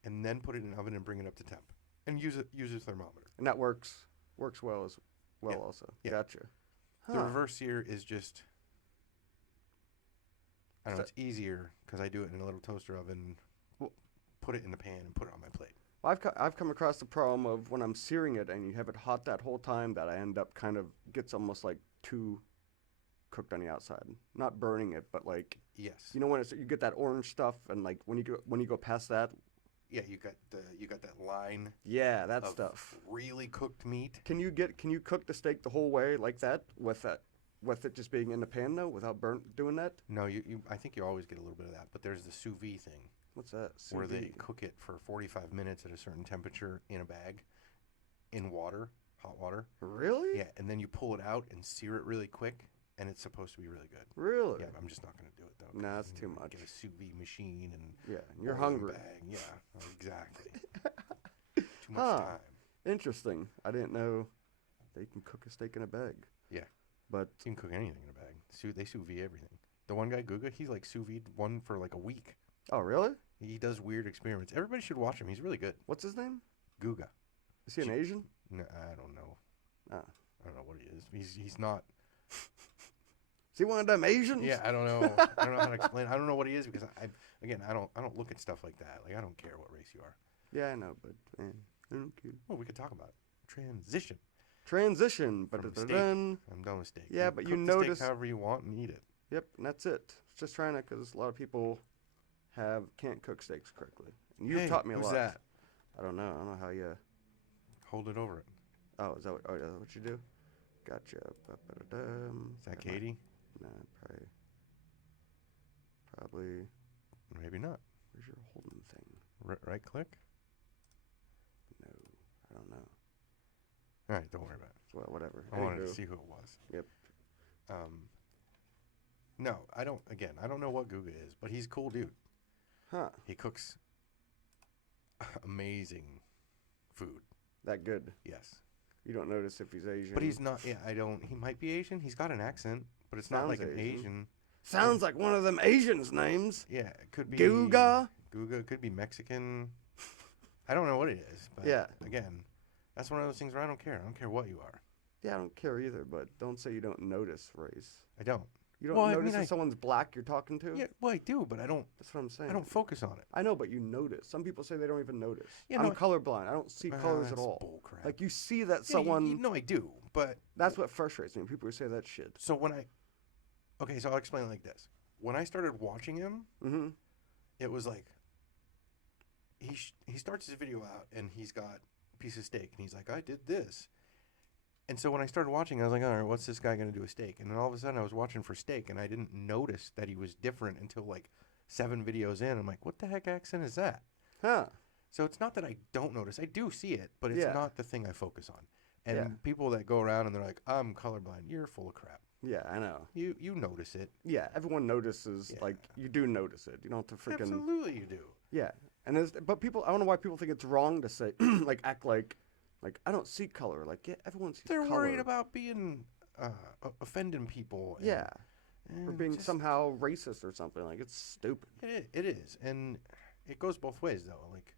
then put it in the oven and bring it up to temp, and use a thermometer. And that works well as well also. Yeah. Gotcha. The reverse sear is just, I don't know, it's easier because I do it in a little toaster oven. Put it in the pan and put it on my plate. Well, I've come across the problem of when I'm searing it and you have it hot that whole time that I end up kind of gets almost like too cooked on the outside. Not burning it, but like, yes, you know, when you get that orange stuff and like when you go past that. Yeah, you got that line. Yeah, that of stuff. Really cooked meat. Can you cook the steak the whole way like that with it just being in the pan though, without doing that? No, I think you always get a little bit of that, but there's the sous vide thing. What's that? Where they cook it for 45 minutes at a certain temperature in a bag, in water, hot water. Really? Yeah, and then you pull it out and sear it really quick, and it's supposed to be really good. Really? Yeah, I'm just not going to do it though. No, that's too much. Get a sous vide machine and you're hungry. Bag. Yeah, exactly. Too much time. Interesting. I didn't know they can cook a steak in a bag. Yeah, but you can cook anything in a bag. They sous vide everything. The one guy, Guga, he's like sous vide one for like a week. Oh, really? He does weird experiments. Everybody should watch him. He's really good. What's his name? Guga. Is he an Asian? No, I don't know. Ah. I don't know what he is. He's not. Is he one of them Asians? Yeah, I don't know. I don't know how to explain. I don't know what he is because I don't look at stuff like that. Like I don't care what race you are. Yeah, I know, but I don't care. Well, we could talk about it. Transition. But I'm done with steak. Yeah, but you cook the notice steak however you want and eat it. Yep, and that's it. Just trying to, because a lot of people can't cook steaks correctly. And you've taught me a lot. Who's that? I don't know how you hold it over it. Oh, is that what you do? Gotcha. Is that Katie? No, probably. Maybe not. Where's your holding thing? Right click? No, I don't know. All right, don't worry about it. Well, whatever. I wanted to see who it was. Yep. No, I don't. Again, I don't know what Guga is, but he's a cool dude. Huh. He cooks amazing food. That good? Yes. You don't notice if he's Asian. But he's not. Yeah, I don't. He might be Asian. He's got an accent, but it's not like an Asian. Sounds like one of them Asians' names. Yeah, it could be Guga. Guga could be Mexican. I don't know what it is. But again, that's one of those things where I don't care. I don't care what you are. Yeah, I don't care either. But don't say you don't notice race. I don't. You don't notice if someone's black you're talking to? Yeah, well, I do, but I don't. That's what I'm saying. I don't focus on it. I know, but you notice. Some people say they don't even notice. Yeah, I'm colorblind. I don't see colors at all. Bull crap. Like, you see that someone... No, I do, but... That's what frustrates me, people who say that shit. So when I... Okay, so I'll explain it like this. When I started watching him, it was like... He starts his video out, and he's got a piece of steak, and he's like, I did this. And so when I started watching, I was like, all right, what's this guy going to do with steak? And then all of a sudden I was watching for steak, and I didn't notice that he was different until like 7 videos in. I'm like, what the heck accent is that? Huh. So it's not that I don't notice. I do see it, but it's not the thing I focus on. And people that go around and they're like, I'm colorblind. You're full of crap. Yeah, I know. You notice it. Yeah, everyone notices. Yeah. Like you do notice it. You don't have to freaking. Absolutely, you do. Yeah, and but people, I don't know why people think it's wrong to say like act like I don't see color. Like yeah, everyone sees They're color. worried about being offending people. Yeah, or being just, somehow racist or something. Like it's stupid. It is, and it goes both ways though. Like,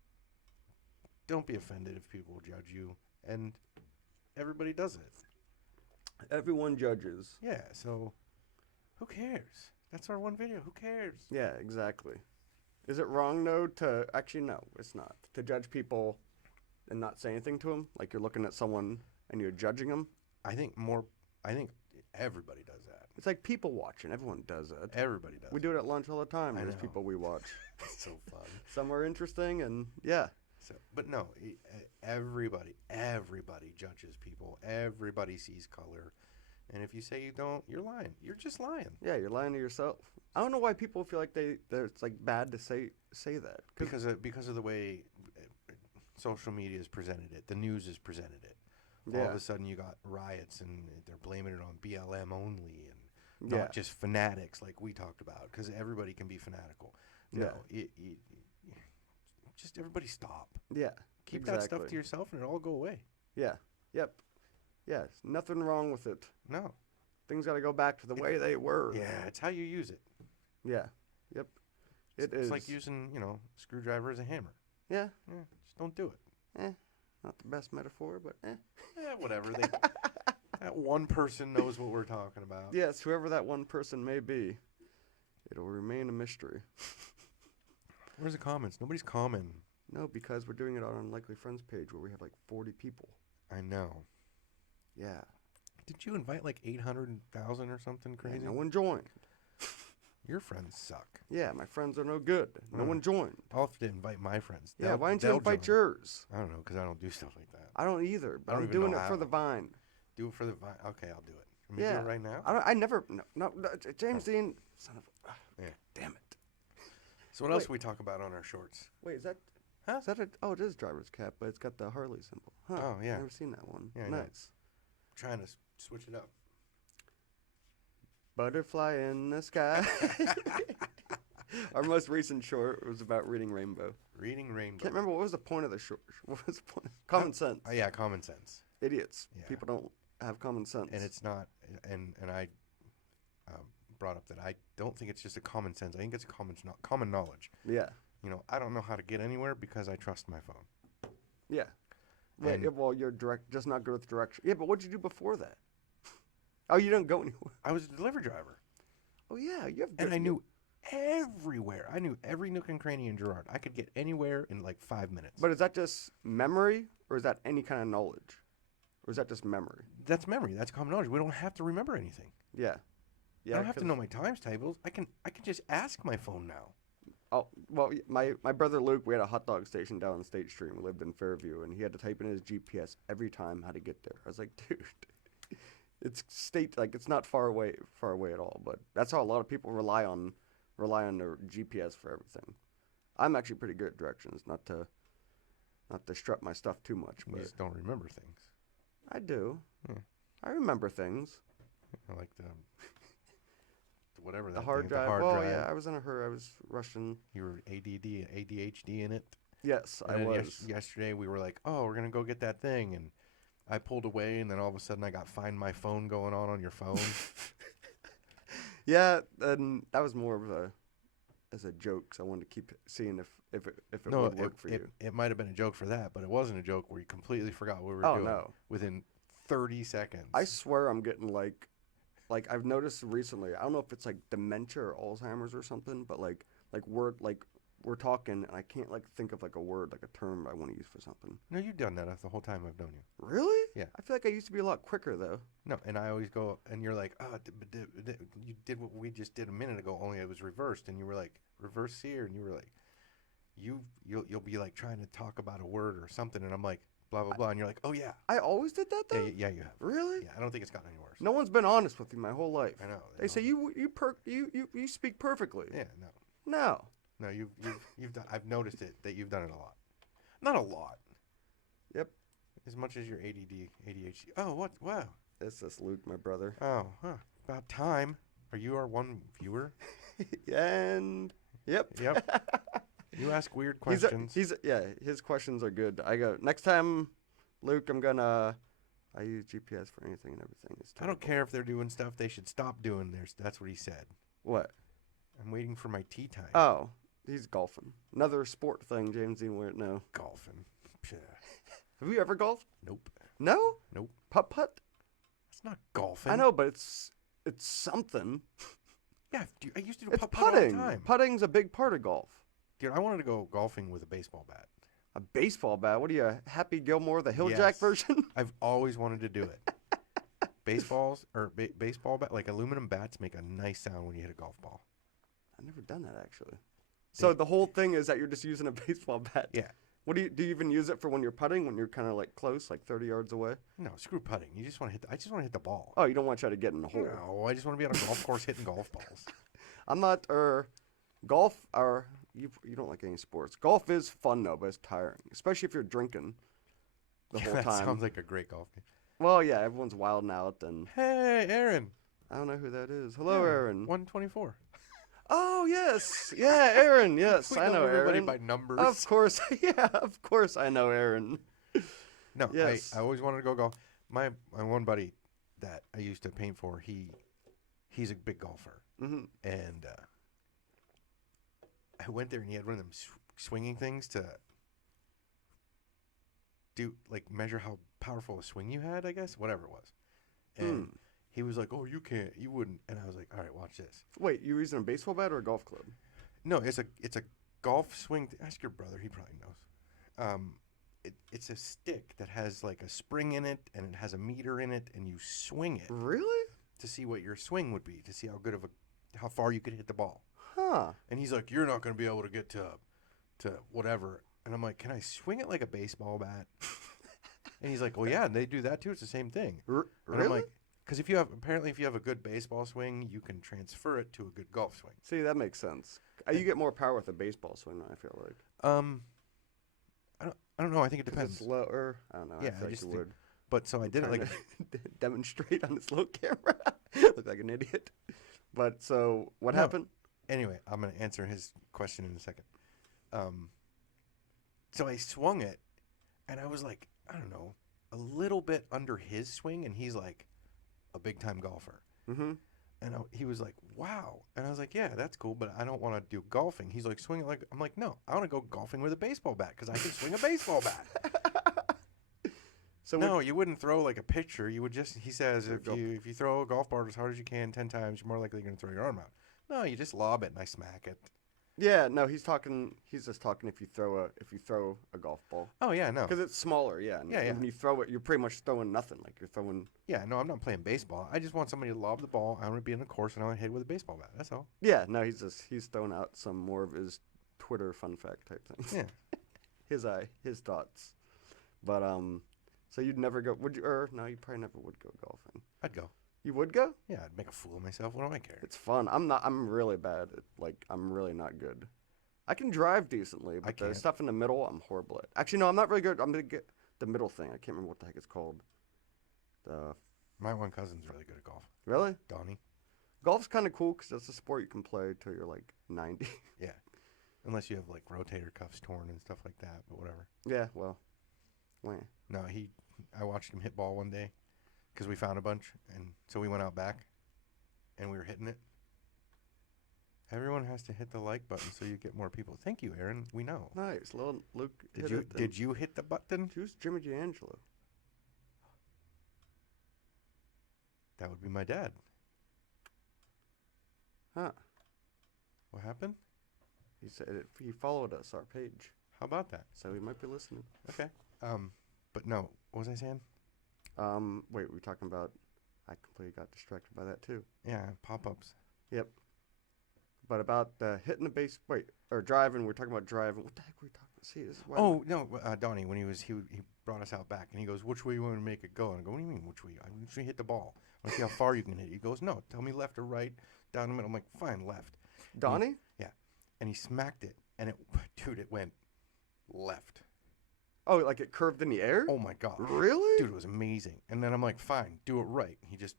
don't be offended if people judge you, and everybody does it. Everyone judges. Yeah, so who cares? That's our one video. Who cares? Yeah, exactly. Is it wrong though to actually no, it's not to judge people and not say anything to them? Like you're looking at someone and you're judging them. I think everybody does that. It's like people watching. Everyone does it. Everybody does. We do it at lunch all the time. I There's know. people we watch. It's so fun. Some are interesting, and yeah, So, but no, everybody judges people. Everybody sees color, and if you say you don't, you're lying. You're just lying. yeah, you're lying to yourself. I don't know why people feel like that it's like bad to say that. Because of the way social media is presented it, the news is presented it. Yeah. All of a sudden, you got riots, and they're blaming it on BLM only, and not Yeah. just fanatics like we talked about. Because everybody can be fanatical. No, just everybody stop. Yeah. Keep that stuff exactly. to yourself, and it'll all go away. Yeah. Yep. Yeah. Nothing wrong with it. No. Things got to go back to the way they were. Yeah, it's how you use it. Yeah. Yep. It's like using, a screwdriver as a hammer. Yeah. Yeah, just don't do it. Not the best metaphor, but Yeah, whatever. That one person knows what we're talking about. yes, whoever that one person may be, it'll remain a mystery. Where's the comments? Nobody's commenting. No, because we're doing it on Unlikely Friends page where we have like 40 people. I know. Yeah. Did you invite like 800,000 or something Yeah, crazy? no one joined. Your friends suck. Yeah, my friends are no good. No one joined. I'll have to invite my friends. Yeah, why don't you invite join. yours? I don't know, because I don't do stuff like that. I don't either, but I don't I'm even doing know it for how. the Vine. Do it for the Vine. Okay, I'll do it. Let me Yeah. do it right now. I never. No, James Dean, son of. Yeah. Damn it. So what else do we talk about on our shorts? Wait, is that? Huh? Is that a? Oh, it is driver's cap, but it's got the Harley symbol. Huh. Oh, yeah. Never seen that one. Yeah, I know. Nice. Trying to switch it up. Butterfly in the sky. Our most recent short was about reading Rainbow. Reading Rainbow. Can't remember what was the point of the short. What was the point? Common sense. Oh, yeah, common sense. Idiots. Yeah. People don't have common sense. And it's not, and I brought up that I don't think it's just a common sense. I think it's a common knowledge. Yeah. I don't know how to get anywhere because I trust my phone. Yeah. Yeah, And- yeah, well, you're just not good with direction. Yeah, but what'd you do before that? Oh, you didn't go anywhere. I was a delivery driver, Oh, yeah, you have. and I knew everywhere. I knew every nook and cranny in Girard. I could get anywhere in like 5 minutes. But is that just memory, or is that any kind of knowledge, or is that just memory? That's memory. That's common knowledge. We don't have to remember anything. Yeah. Yeah. I don't have to 'cause- know my times tables. I can just ask my phone now. Oh, well, my brother Luke, we had a hot dog station down on State Street. We lived in Fairview, and he had to type in his GPS every time how to get there. I was like, dude, it's it's not far away at all. But that's how a lot of people rely on their GPS for everything. I'm actually pretty good at directions, not to strut my stuff too much, You but just don't remember things. I do. Hmm. I remember things. I like the whatever The that hard thing, drive. The hard well, drive. yeah, I was in a hurry. I was rushing. You were ADD, ADHD in it. Yes, I And then was. yesterday we were like, oh, we're gonna go get that thing, and I pulled away, and then all of a sudden I got Find My Phone going on your phone. Yeah, and that was more of as a joke. So I wanted to keep seeing if it would work for you. It might have been a joke for that, but it wasn't a joke where you completely forgot what we were Oh, doing no. within 30 seconds. I swear I'm getting like I've noticed recently. I don't know if it's like dementia or Alzheimer's or something, but we're talking and I can't think of a word, like a term I want to use for something. No, you've done that the whole time I've known you. Really? Yeah. I feel like I used to be a lot quicker though. No, and I always go, and you're like, oh, you did what we just did a minute ago, only it was reversed, and you were like, reverse here, and you were like, you'll be like trying to talk about a word or something, and I'm like, blah blah blah, and you're like, oh yeah, I always did that though. yeah, you have. Really? Yeah, I don't think it's gotten any worse. No one's been honest with me my whole life. I know. They say you speak perfectly. Yeah, no. No. No, you've done. I've noticed it that you've done it a lot. Not a lot. Yep. As much as your ADHD. Oh, what? Wow. It's just Luke, my brother. Oh, huh. About time. Are you our one viewer? And yep. Yep. You ask weird He's questions. yeah, his questions are good. I go next time, Luke. I use GPS for anything and everything. It's I don't terrible. care if they're doing stuff. They should stop doing theirs. That's what he said. What? I'm waiting for my tea time. Oh, he's golfing. Another sport thing. James Dean wouldn't know. Golfing. Psh, Have you ever golfed? Nope. No. Nope. Putt putt. It's not golfing. I know, but it's something. Yeah, dude, I used to do It's putt all putting. the time. Putting's a big part of golf. Dude, I wanted to go golfing with a baseball bat. A baseball bat. What are you, Happy Gilmore, the Hilljack Yes. version? I've always wanted to do it. Baseballs or baseball bat, like aluminum bats, make a nice sound when you hit a golf ball. I've never done that actually. So the whole thing is that you're just using a baseball bat. Yeah. What do you even use it for when you're putting? When you're kind of like close, like 30 yards away? No, screw putting. You just want to hit. I just want to hit the ball. Oh, you don't want to try to get in the hole. No, I just want to be on a golf course hitting golf balls. I'm not. Golf. You don't like any sports. Golf is fun though, but it's tiring, especially if you're drinking the whole That time. sounds like a great golf game. Well, yeah, everyone's wilding out, and Hey, Aaron. I don't know who that is. Hello, Aaron. 124. Oh yes, yeah, Aaron. Yes, We I know everybody Aaron. by numbers. Of course, yeah, of course I know Aaron. No, Yes. I always wanted to go golf. My one buddy that I used to paint for, he's a big golfer, Hmm. and I went there and he had one of them swinging things to do like measure how powerful a swing you had, I guess, whatever it was. And he was like, "Oh, you can't, you wouldn't," and I was like, "All right, watch this." Wait, you using a baseball bat or a golf club? No, it's a golf swing. Ask your brother; he probably knows. It's a stick that has like a spring in it, and it has a meter in it, and you swing it Really? to see what your swing would be, to see how far you could hit the ball. Huh? And he's like, "You're not going to be able to get to whatever." And I'm like, "Can I swing it like a baseball bat?" And he's like, "Well, yeah, they do that too. It's the same thing." And Really? I'm like, because if you have a good baseball swing, you can transfer it to a good golf swing. See, that makes sense. You get more power with a baseball swing, I feel like. I don't know. I think it 'Cause depends. it's slower. I don't know. Yeah, I feel I like just you think- would. But so I did it like Demonstrate on this little camera. Look like an idiot. But so what No. happened? anyway. I'm gonna answer his question in a second. So I swung it, and I was like, I don't know, a little bit under his swing, and he's like a big time golfer. Mm-hmm. And he was like, "Wow!" And I was like, "Yeah, that's cool, but I don't want to do golfing." He's like, "Swing it like." I'm like, "No, I want to go golfing with a baseball bat because I can swing a baseball bat." So No, you wouldn't throw like a pitcher. You would just. He says Sure, if you throw a golf ball as hard as you can 10 times, you're more likely going to throw your arm out. No, you just lob it and I smack it. yeah, no, he's just talking if you throw a golf ball Oh yeah, no. because it's smaller. Yeah. And Yeah, yeah. when you throw it, you're pretty much throwing nothing. Like you're throwing. Yeah, no, I'm not playing baseball. I just want somebody to lob the ball. I want to be in the course and I want to hit it with a baseball bat. That's all. Yeah. No, he's throwing out some more of his Twitter fun fact type things. Yeah. his thoughts. But so you'd never go? Would you? Or no, you probably never would go golfing. I'd go. You would go? Yeah, I'd make a fool of myself. What do I care? It's fun. I'm really bad at, like, I'm really not good. I can drive decently, but the can't. stuff in the middle, I'm horrible at. Actually, no, I'm not really good. I'm gonna get the middle thing. I can't remember what the heck it's called. My one cousin's really good at golf. Really? Donnie. Golf's kind of cool because it's a sport you can play till you're like 90. Yeah. Unless you have like rotator cuffs torn and stuff like that, but whatever. Yeah, well, wah. No, I watched him hit ball one day because we found a bunch, and so we went out back, and we were hitting it. Everyone has to hit the like button so you get more people. Thank you, Aaron. We know. Nice, little Luke. Did you hit the button? Who's Jimmy D'Angelo? That would be my dad. Huh? What happened? He said he followed us, our page, How about that? so he might be listening. Okay. But no, what was I saying? Wait, we're talking about. I completely got distracted by that too. Yeah, pop-ups. Yep. But about hitting the base, or driving. We're talking about driving. What the heck were we talking about? See, this is why. Oh no, Donnie, when he brought us out back, and he goes, "Which way you want to make it go?" And I go, "What do you mean, which way? I want you to hit the ball. I want to see how far you can hit it." He goes, "No, tell me left or right, down the middle." I'm like, "Fine, left." Donnie? And he smacked it, and it went left. Oh, like it curved in the air? Oh my god, Really? dude, it was amazing. And then I'm like, "Fine, do it right." He just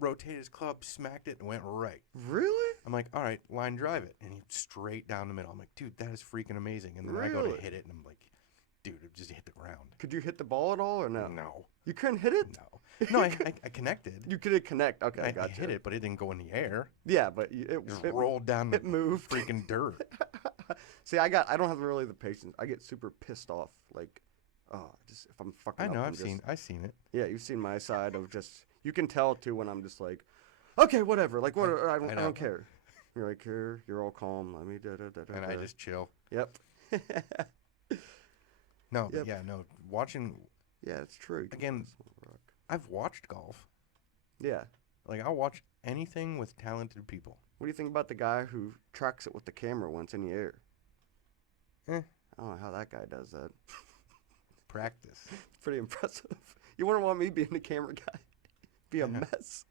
rotated his club, smacked it, and went right. Really? I'm like, all right, line drive it. And he straight down the middle. I'm like, dude, that is freaking amazing. And then I go Really? to hit it, and I'm like, dude, it just hit the ground. Could you hit the ball at all or no? No. You couldn't hit it? No. No, I connected. You could connect. Okay, I gotcha. hit it, but it didn't go in the air. Yeah, but It just rolled down the it moved. freaking dirt. See, I don't have really the patience. I get super pissed off. Like, oh, just if I'm fucking I know, up, I've seen it. Yeah, you've seen my side of just. You can tell too when I'm just like, okay, whatever. Like, what? I know. don't care. You're like, here, you're all calm. Let me da da da da. And I just chill. Yep. No, but Yep. yeah, no. Watching, Yeah, it's true. You can Again, put this on the rock. I've watched golf. Yeah. Like, I'll watch anything with talented people. What do you think about the guy who tracks it with the camera once in the air? Eh. I don't know how that guy does that. Practice. It's pretty impressive. You wouldn't want me being the camera guy. Be a Yeah. mess.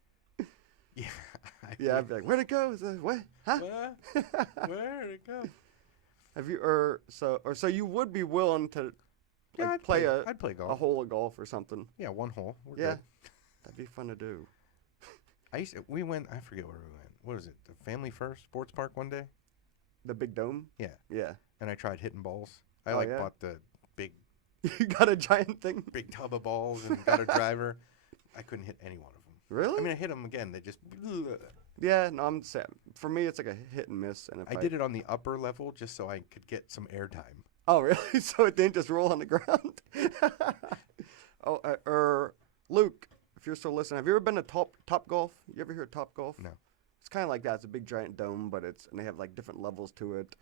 Yeah. Yeah, I'd be like, where'd it go? Is it, what? Huh? Where'd it go? Have you so you would be willing to Yeah, like, I'd play a golf. hole of golf or something? Yeah, one hole. We're Yeah. good. That'd be fun to do. We went, I forget where we went. What was it? The Family First Sports Park one day? The big dome? Yeah. Yeah. And I tried hitting balls. I Oh, yeah? bought the big You got a giant thing? tub of balls and got a driver. I couldn't hit any one of them. Really? I mean, I hit them again. They just. Yeah, no, I'm saying for me it's like a hit and miss, and if I did it on the upper level just so I could get some airtime. Oh, really? So it didn't just roll on the ground? Luke, if you're still listening, have you ever been to Top Golf? You ever hear of Top Golf? No. It's kind of like that. It's a big giant dome, but and they have like different levels to it.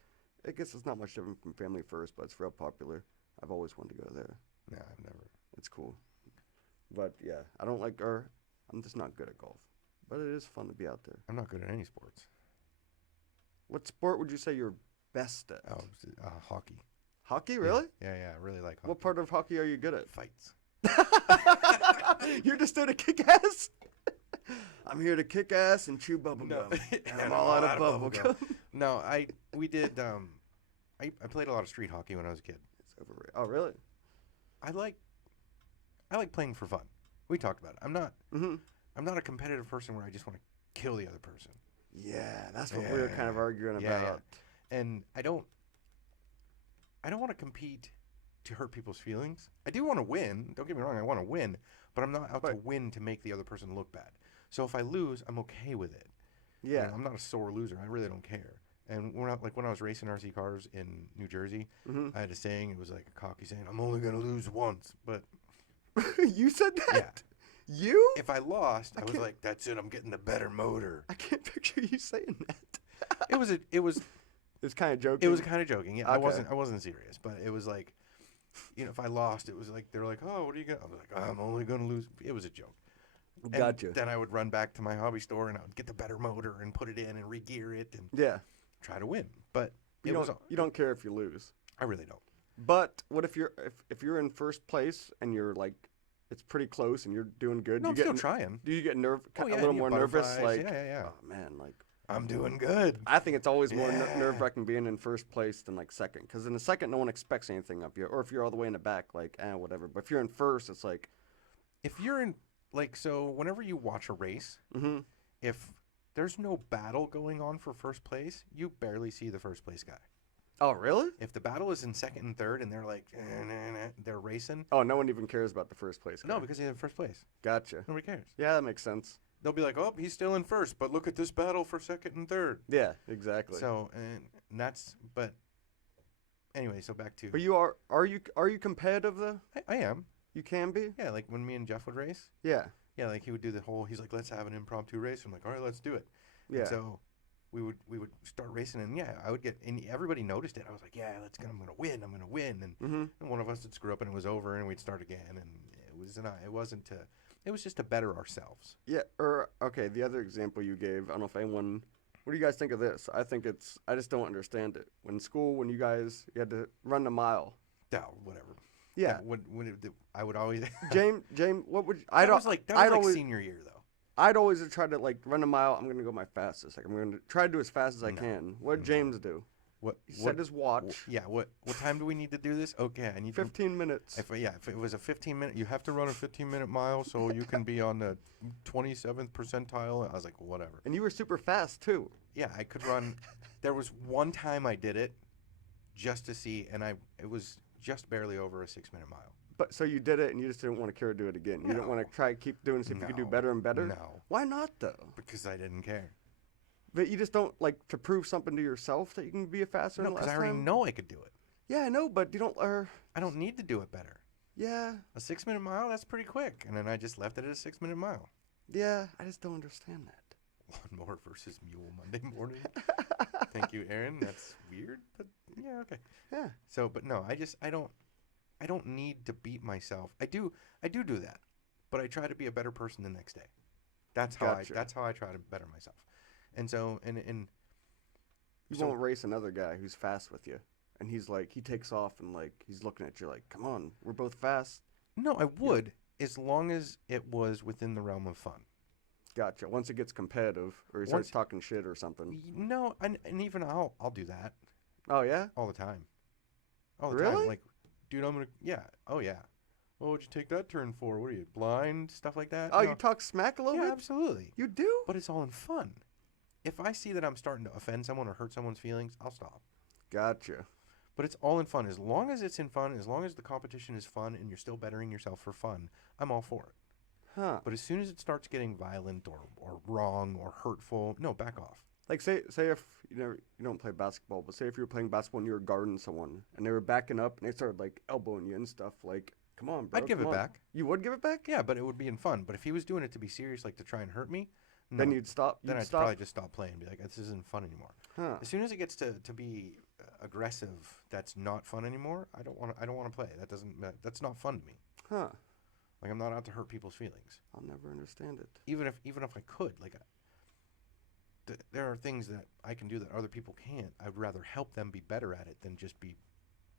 I guess it's not much different from Family First, but it's real popular. I've always wanted to go there. No, I've never. It's cool. But yeah, I'm just not good at golf. But it is fun to be out there. I'm not good at any sports. What sport would you say you're best at? Oh, hockey. Hockey, really? Yeah, I really like hockey. What part of hockey are you good at? Fights. You're just there to kick ass? I'm here to kick ass and chew bubble No. gum. And And I'm all out of bubble gum. No, we did. I played a lot of street hockey when I was a kid. It's overrated. Oh, really? I like playing for fun. We talked about it. Mm-hmm. I'm not a competitive person where I just want to kill the other person. Yeah, that's what we were kind of arguing Yeah, about. And I don't want to compete to hurt people's feelings. I do want to win. Don't get me wrong. I want to win, but I'm not out to Right. win to make the other person look bad. So if I lose, I'm okay with it. You Yeah. know, I'm not a sore loser. I really don't care. And when I was racing RC cars in New Jersey, Mm-hmm. I had a saying. It was like a cocky saying, "I'm only gonna lose once." But You said that? yeah, You? if I lost, I was can't- like, "That's it. I'm getting the better motor." I can't picture you saying that. It was It's kind of joking. It was kind of joking. Yeah, Okay. I wasn't serious, but it was like, you know, if I lost, it was like they're like, "Oh, what are you gonna?" I was like, "I'm only gonna lose." It was a joke. And Gotcha. then I would run back to my hobby store and I would get the better motor and put it in and re-gear it and Yeah. try to win. But You don't care if you lose. I really don't. But what if you're in first place and you're like, it's pretty close and you're doing good? No, you I'm get still trying. Do you get Oh, yeah, a little you more get nervous? butterflies. Like, Yeah. oh man, like I'm doing good. I think it's always more Yeah. nerve wracking being in first place than like second, because in the second no one expects anything of you, or if you're all the way in the back, like whatever. But if you're in first, it's like, If you're in, like, so whenever you watch a race, mm-hmm. if there's no battle going on for first place, you barely see the first place guy. Oh really? If the battle is in second and third and they're like, they're racing, Oh, no one even cares about the first place. no, guy. because he's in first place. Gotcha. Nobody cares. Yeah, that makes sense. They'll be like, oh, he's still in first, but look at this battle for second and third. Yeah, exactly. So, and that's, but anyway, so back to, But you are you competitive though? I am. You can be. Yeah, like when me and Jeff would race. Yeah. Yeah, like he would do the whole, he's like, let's have an impromptu race. I'm like, all right, let's do it. Yeah. And so we would start racing, and yeah, I would get, and everybody noticed it. I was like, yeah, I'm gonna win. And, Mm-hmm. and one of us would screw up, and it was over, and we'd start again, and it was just to better ourselves. Yeah. Okay. The other example you gave, I don't know if anyone. What do you guys think of this? I just don't understand it. When you guys you had to run a mile. Yeah, whatever. Yeah. I would always. James, what would that was like always, senior year though. I'd always try to like run a mile. I'm gonna go my fastest. Like I'm gonna try to do as fast as I No. can. What did James do? He set his watch. Yeah. What time do we need to do this? Okay, I need 15 minutes. If it was a 15-minute, you have to run a 15-minute mile so you can be on the 27th percentile. I was like, whatever. And you were super fast, too. Yeah, I could run. There was one time I did it just to see, and it was just barely over a 6-minute mile. But so you did it, and you just didn't want to care to do it again. You didn't want to try keep doing it, see if you could do No. better and better? No, Why not, though? because I didn't care. But you just don't, like, to prove something to yourself that you can be a faster No, than last because I already time? know I could do it. Yeah, I know, but you don't, I don't need to do it better. yeah, A 6-minute mile, that's pretty quick. And then I just left it at a 6-minute mile. yeah, I just don't understand that. Lawnmower versus mule Monday morning. Thank you, Aaron. That's weird, but yeah, okay. Yeah, So, but no, I don't need to beat myself. I do that, but I try to be a better person the next day. That's how Gotcha. that's how I try to better myself. And so, and you so, won't race another guy who's fast with you. And he's like, he takes off and, like, he's looking at you like, come on, we're both fast. no, I would as long as it was within the realm of fun. Gotcha. Once it gets competitive, or he Once- starts talking shit or something. No, and even I'll do that Oh, yeah? all the time. All the Really? time. Like, dude, I'm gonna oh yeah. Well, what'd you take that turn for? What are you, blind? Stuff like that? Oh, No. you talk smack a little Yeah, bit? absolutely. You do? But it's all in fun. If I see that I'm starting to offend someone or hurt someone's feelings, I'll stop. Gotcha. But it's all in fun. As long as it's in fun, as long as the competition is fun and you're still bettering yourself for fun, I'm all for it. Huh. But as soon as it starts getting violent or wrong or hurtful, no, back off. Like, say if you don't play basketball, but say if you were playing basketball and you were guarding someone and they were backing up and they started, like, elbowing you and stuff, like, come on, bro. I'd give come it on. back. You would give it back? Yeah, but it would be in fun. But if he was doing it to be serious, like to try and hurt me, no, Then you'd stop. then I'd stop. probably just stop playing and be like, this isn't fun anymore. Huh. As soon as it gets to be aggressive, that's not fun anymore. I don't want to play. That's not fun to me. Huh. Like, I'm not out to hurt people's feelings. I'll never understand it. Even if I could, like, there are things that I can do that other people can't. I'd rather help them be better at it than just be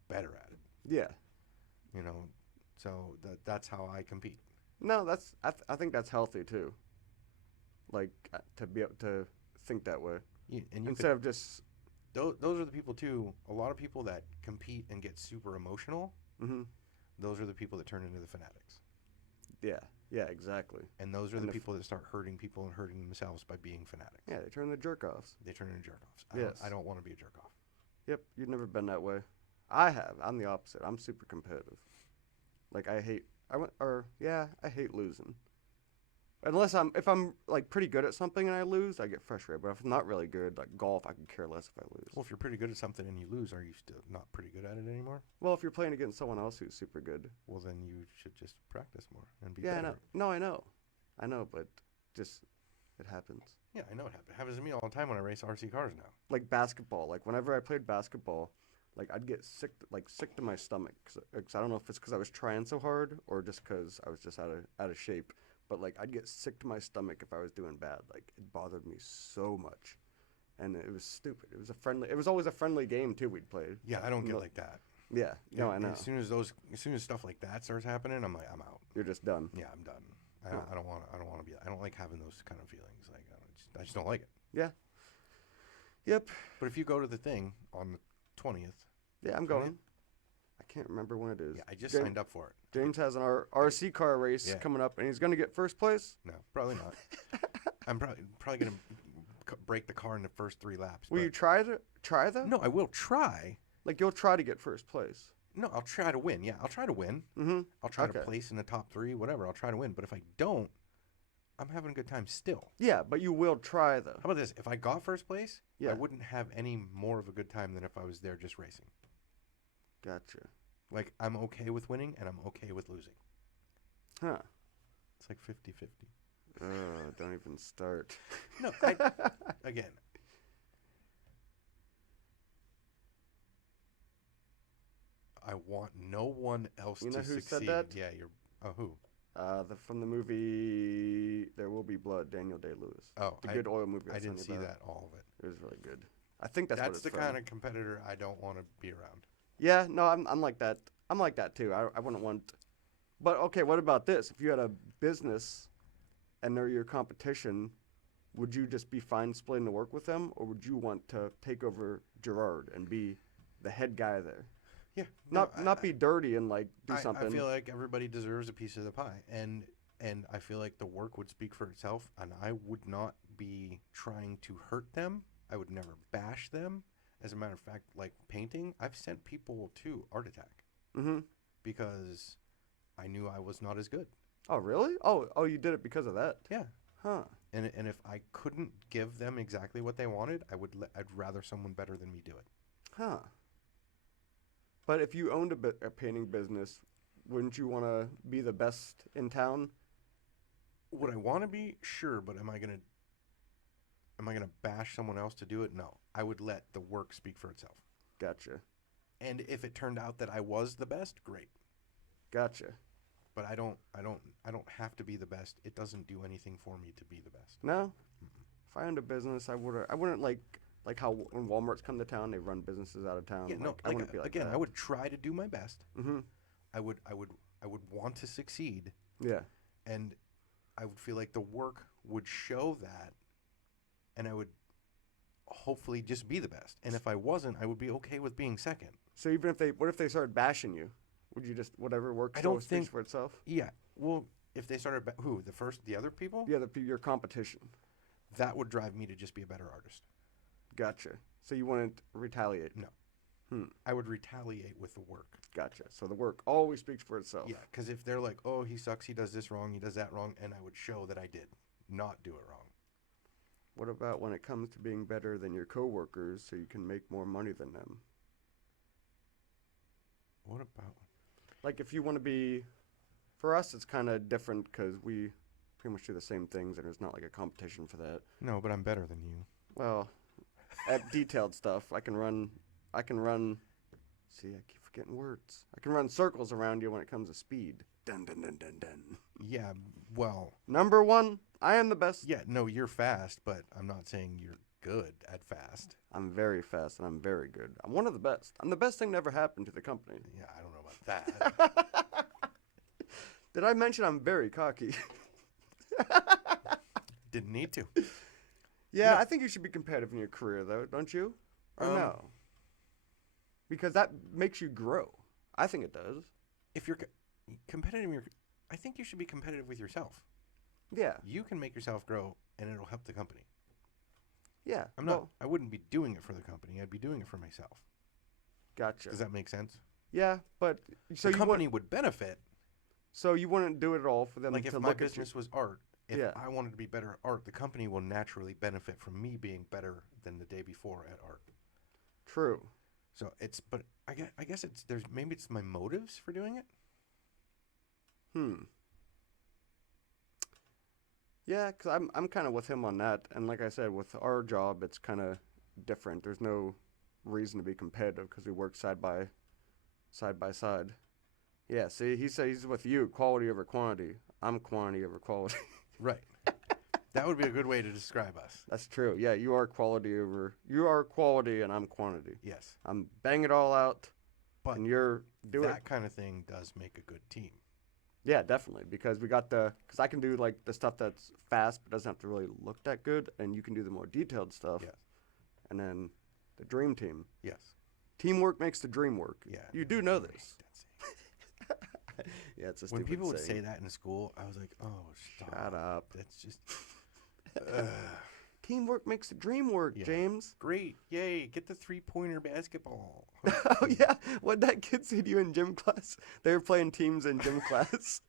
better at it. Yeah. You know, so that's how I compete. No, I think that's healthy too. Like, to be able to think that way And you instead of just. those are the people too. A lot of people that compete and get super emotional. Mhm. Those are the people that turn into the fanatics. Yeah. Yeah. Exactly. And those are And the if- people that start hurting people and hurting themselves by being fanatics. Yeah. They turn the jerk offs. They turn into jerk-offs. Yes. I don't want to be a jerk-off. Yep. You've never been that way. I have. I'm the opposite. I'm super competitive. Like, I hate. I hate losing. Unless if I'm like pretty good at something and I lose, I get frustrated. But if I'm not really good, like golf, I could care less if I lose. Well, if you're pretty good at something and you lose, are you still not pretty good at it anymore? Well, if you're playing against someone else who's super good. Well, then you should just practice more and be Yeah, I better. know. No, I know, but just it happens. Yeah, I know it happens to me all the time when I race RC cars now. Like basketball. Like whenever I played basketball, like I'd get sick to my stomach. Cause I don't know if it's because I was trying so hard or just because I was just out of shape. But like I'd get sick to my stomach if I was doing bad. Like it bothered me so much, and it was stupid. It was always a friendly game too. We'd play. Yeah, I don't get No- like that. Yeah. No, I know. As soon as stuff like that starts happening, I'm like, I'm out. You're just done. Yeah, I'm done. I Huh. don't want to be. I don't like having those kind of feelings. Like, I just don't like it. Yeah. Yep. But if you go to the thing on the 20th, Yeah, I'm going. I can't remember when it is. yeah, I just James, signed up for it. James has an RC car race Yeah. coming up, and he's gonna get first place. No, probably not. I'm probably gonna break the car in the first 3 laps. Will but- you try though? No, I will try. Like you'll try to get first place. No, I'll try to win. Yeah, I'll try to win. Mm-hmm. I'll try to Okay. place in the top 3, whatever. I'll try to win. But if I don't, I'm having a good time still. Yeah, but you will try though. How about this? If I got first place, Yeah. I wouldn't have any more of a good time than if I was there just racing. Gotcha. Like, I'm okay with winning and I'm okay with losing. Huh. It's like 50-50. Don't even start. No, again, I want no one else You know to who said succeed. that? Yeah, who? From the movie There Will Be Blood, Daniel Day-Lewis. Oh, The good oil movie. I didn't see about. that, all of it. It was really good. I think that's what That's it's the from. kind of competitor I don't want to be around. Yeah, no, I'm like that. I'm like that too. I wouldn't want. But okay, what about this? If you had a business, and they're your competition, would you just be fine splitting the work with them, or would you want to take over Gerard and be the head guy there? Yeah. Not be dirty and like do something. I feel like everybody deserves a piece of the pie, and I feel like the work would speak for itself, and I would not be trying to hurt them. I would never bash them. As a matter of fact, like painting, I've sent people to Art Attack Mm-hmm. because I knew I was not as good. Oh, really? Oh, you did it because of that? Yeah. Huh. And if I couldn't give them exactly what they wanted, I'd rather someone better than me do it. Huh. But if you owned a painting business, wouldn't you want to be the best in town? Would I want to be? Sure, but am I gonna bash someone else to do it? No. I would let the work speak for itself. Gotcha. And if it turned out that I was the best, great. Gotcha. But I don't have to be the best. It doesn't do anything for me to be the best. No? If I owned a business, I wouldn't like how when Walmart's come to town, they run businesses out of town. Yeah, no. I wouldn't be like again, that. I would try to do my best. Mm-hmm. I would want to succeed, Yeah. and I would feel like the work would show that, and I would hopefully just be the best. And if I wasn't, I would be okay with being second. So what if they started bashing you? Would you just whatever works I don't speaks think- for itself? Yeah. Well, if they started the other people, Yeah, your competition. that would drive me to just be a better artist. Gotcha. So you wouldn't retaliate? No. Hmm. I would retaliate with the work. Gotcha. So the work always speaks for itself. Yeah, because if they're like, oh, he sucks, he does this wrong, he does that wrong, and I would show that I did not do it wrong. What about when it comes to being better than your coworkers so you can make more money than them? What about? Like if you want to be, for us it's kind of different because we pretty much do the same things and there's not like a competition for that. No, but I'm better than you. Well, at detailed stuff, I can run, see, I keep forgetting words. I can run circles around you when it comes to speed. Dun dun dun dun dun. Yeah, well, Number one, I am the best. yeah, no, you're fast, but I'm not saying you're good at fast. I'm very fast and I'm very good. I'm one of the best. I'm the best thing that ever happened to the company. Yeah, I don't know about that. Did I mention I'm very cocky? Didn't need to. Yeah, No. I think you should be competitive in your career, though, don't you? Or Um, no? Because that makes you grow. I think it does. If you're competitive, I think you should be competitive with yourself. Yeah, You can make yourself grow, and it'll help the company. yeah. I'm not. Well, I wouldn't be doing it for the company. I'd be doing it for myself. gotcha. Does that make sense? Yeah, but so The you company would benefit. wouldn't do it all for them Like to if my look at you. business was art, if Yeah. I wanted to be better at art, the company will naturally benefit from me being better than the day before at art. True. So but I guess maybe it's my motives for doing it. Yeah, because I'm kind of with him on that. And like I said, with our job, it's kind of different. There's no reason to be competitive because we work side by side. Yeah, see, he says he's with you, quality over quantity. I'm quantity over quality. Right. That would be a good way to describe us. That's true. Yeah, you are quality and I'm quantity. Yes. I'm bang it all out, But and you're doing that kind of thing does make a good team. Yeah, definitely, because because I can do like the stuff that's fast but doesn't have to really look that good, and you can do the more detailed stuff. Yes. And then the dream team. Yes. Teamwork makes the dream work. Yeah. You do know Right, this. that's it. Yeah, it's a When stupid people would saying. say that in school, I was like, "Oh, stop! Shut up. That's just Teamwork makes the dream work, Yeah. James. great! Yay! Get the 3-pointer basketball." Oh yeah, what that kid said to you in gym class? They were playing teams in gym class,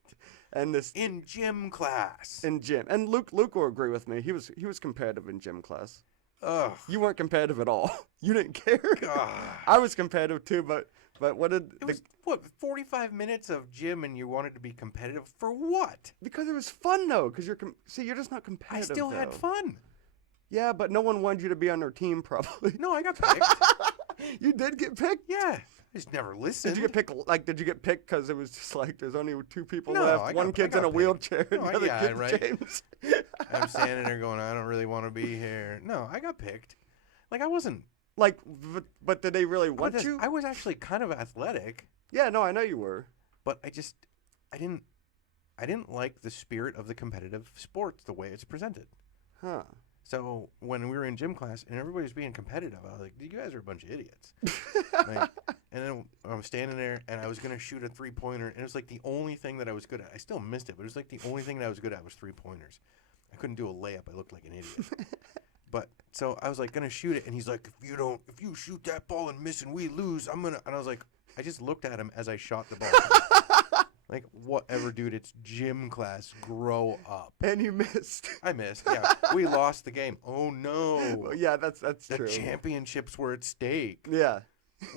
and this In gym class. in gym. And Luke will agree with me. He was competitive in gym class. Ugh. You weren't competitive at all. You didn't care. God. I was competitive too, but what did It was 45 minutes of gym, and you wanted to be competitive for what? because it was fun though. Because you're just not I competitive. still had though. fun. Yeah, but no one wanted you to be on their team, probably. No, I got picked. You did get picked. Yeah, I just never listened. Did you get picked? Like, did you get picked because it was just like there's only 2 people No, left? I One got kid's in a picked. wheelchair, No, and the other yeah, kid's right. James. I'm standing there going, I don't really want to be here. No, I got picked. Like I wasn't. Like, but did they really want But you? I was actually kind of athletic, Yeah, no, I know you were. but I didn't like the spirit of the competitive sports the way it's presented. Huh. So when we were in gym class and everybody was being competitive, I was like, "You guys are a bunch of idiots." Like, and then I was standing there and I was gonna shoot a 3-pointer, and it was like the only thing that I was good at. I still missed it, but it was like the only thing that I was good at was 3-pointers. I couldn't do a layup. I looked like an idiot. But so I was like gonna shoot it, and he's like, if you shoot that ball and miss and we lose, I'm gonna. And I was like, I just looked at him as I shot the ball. Like, whatever, dude. It's gym class. Grow up. And you missed. I missed. Yeah, we lost the game. Oh no. Well, yeah, that's The true. championships were at stake. Yeah.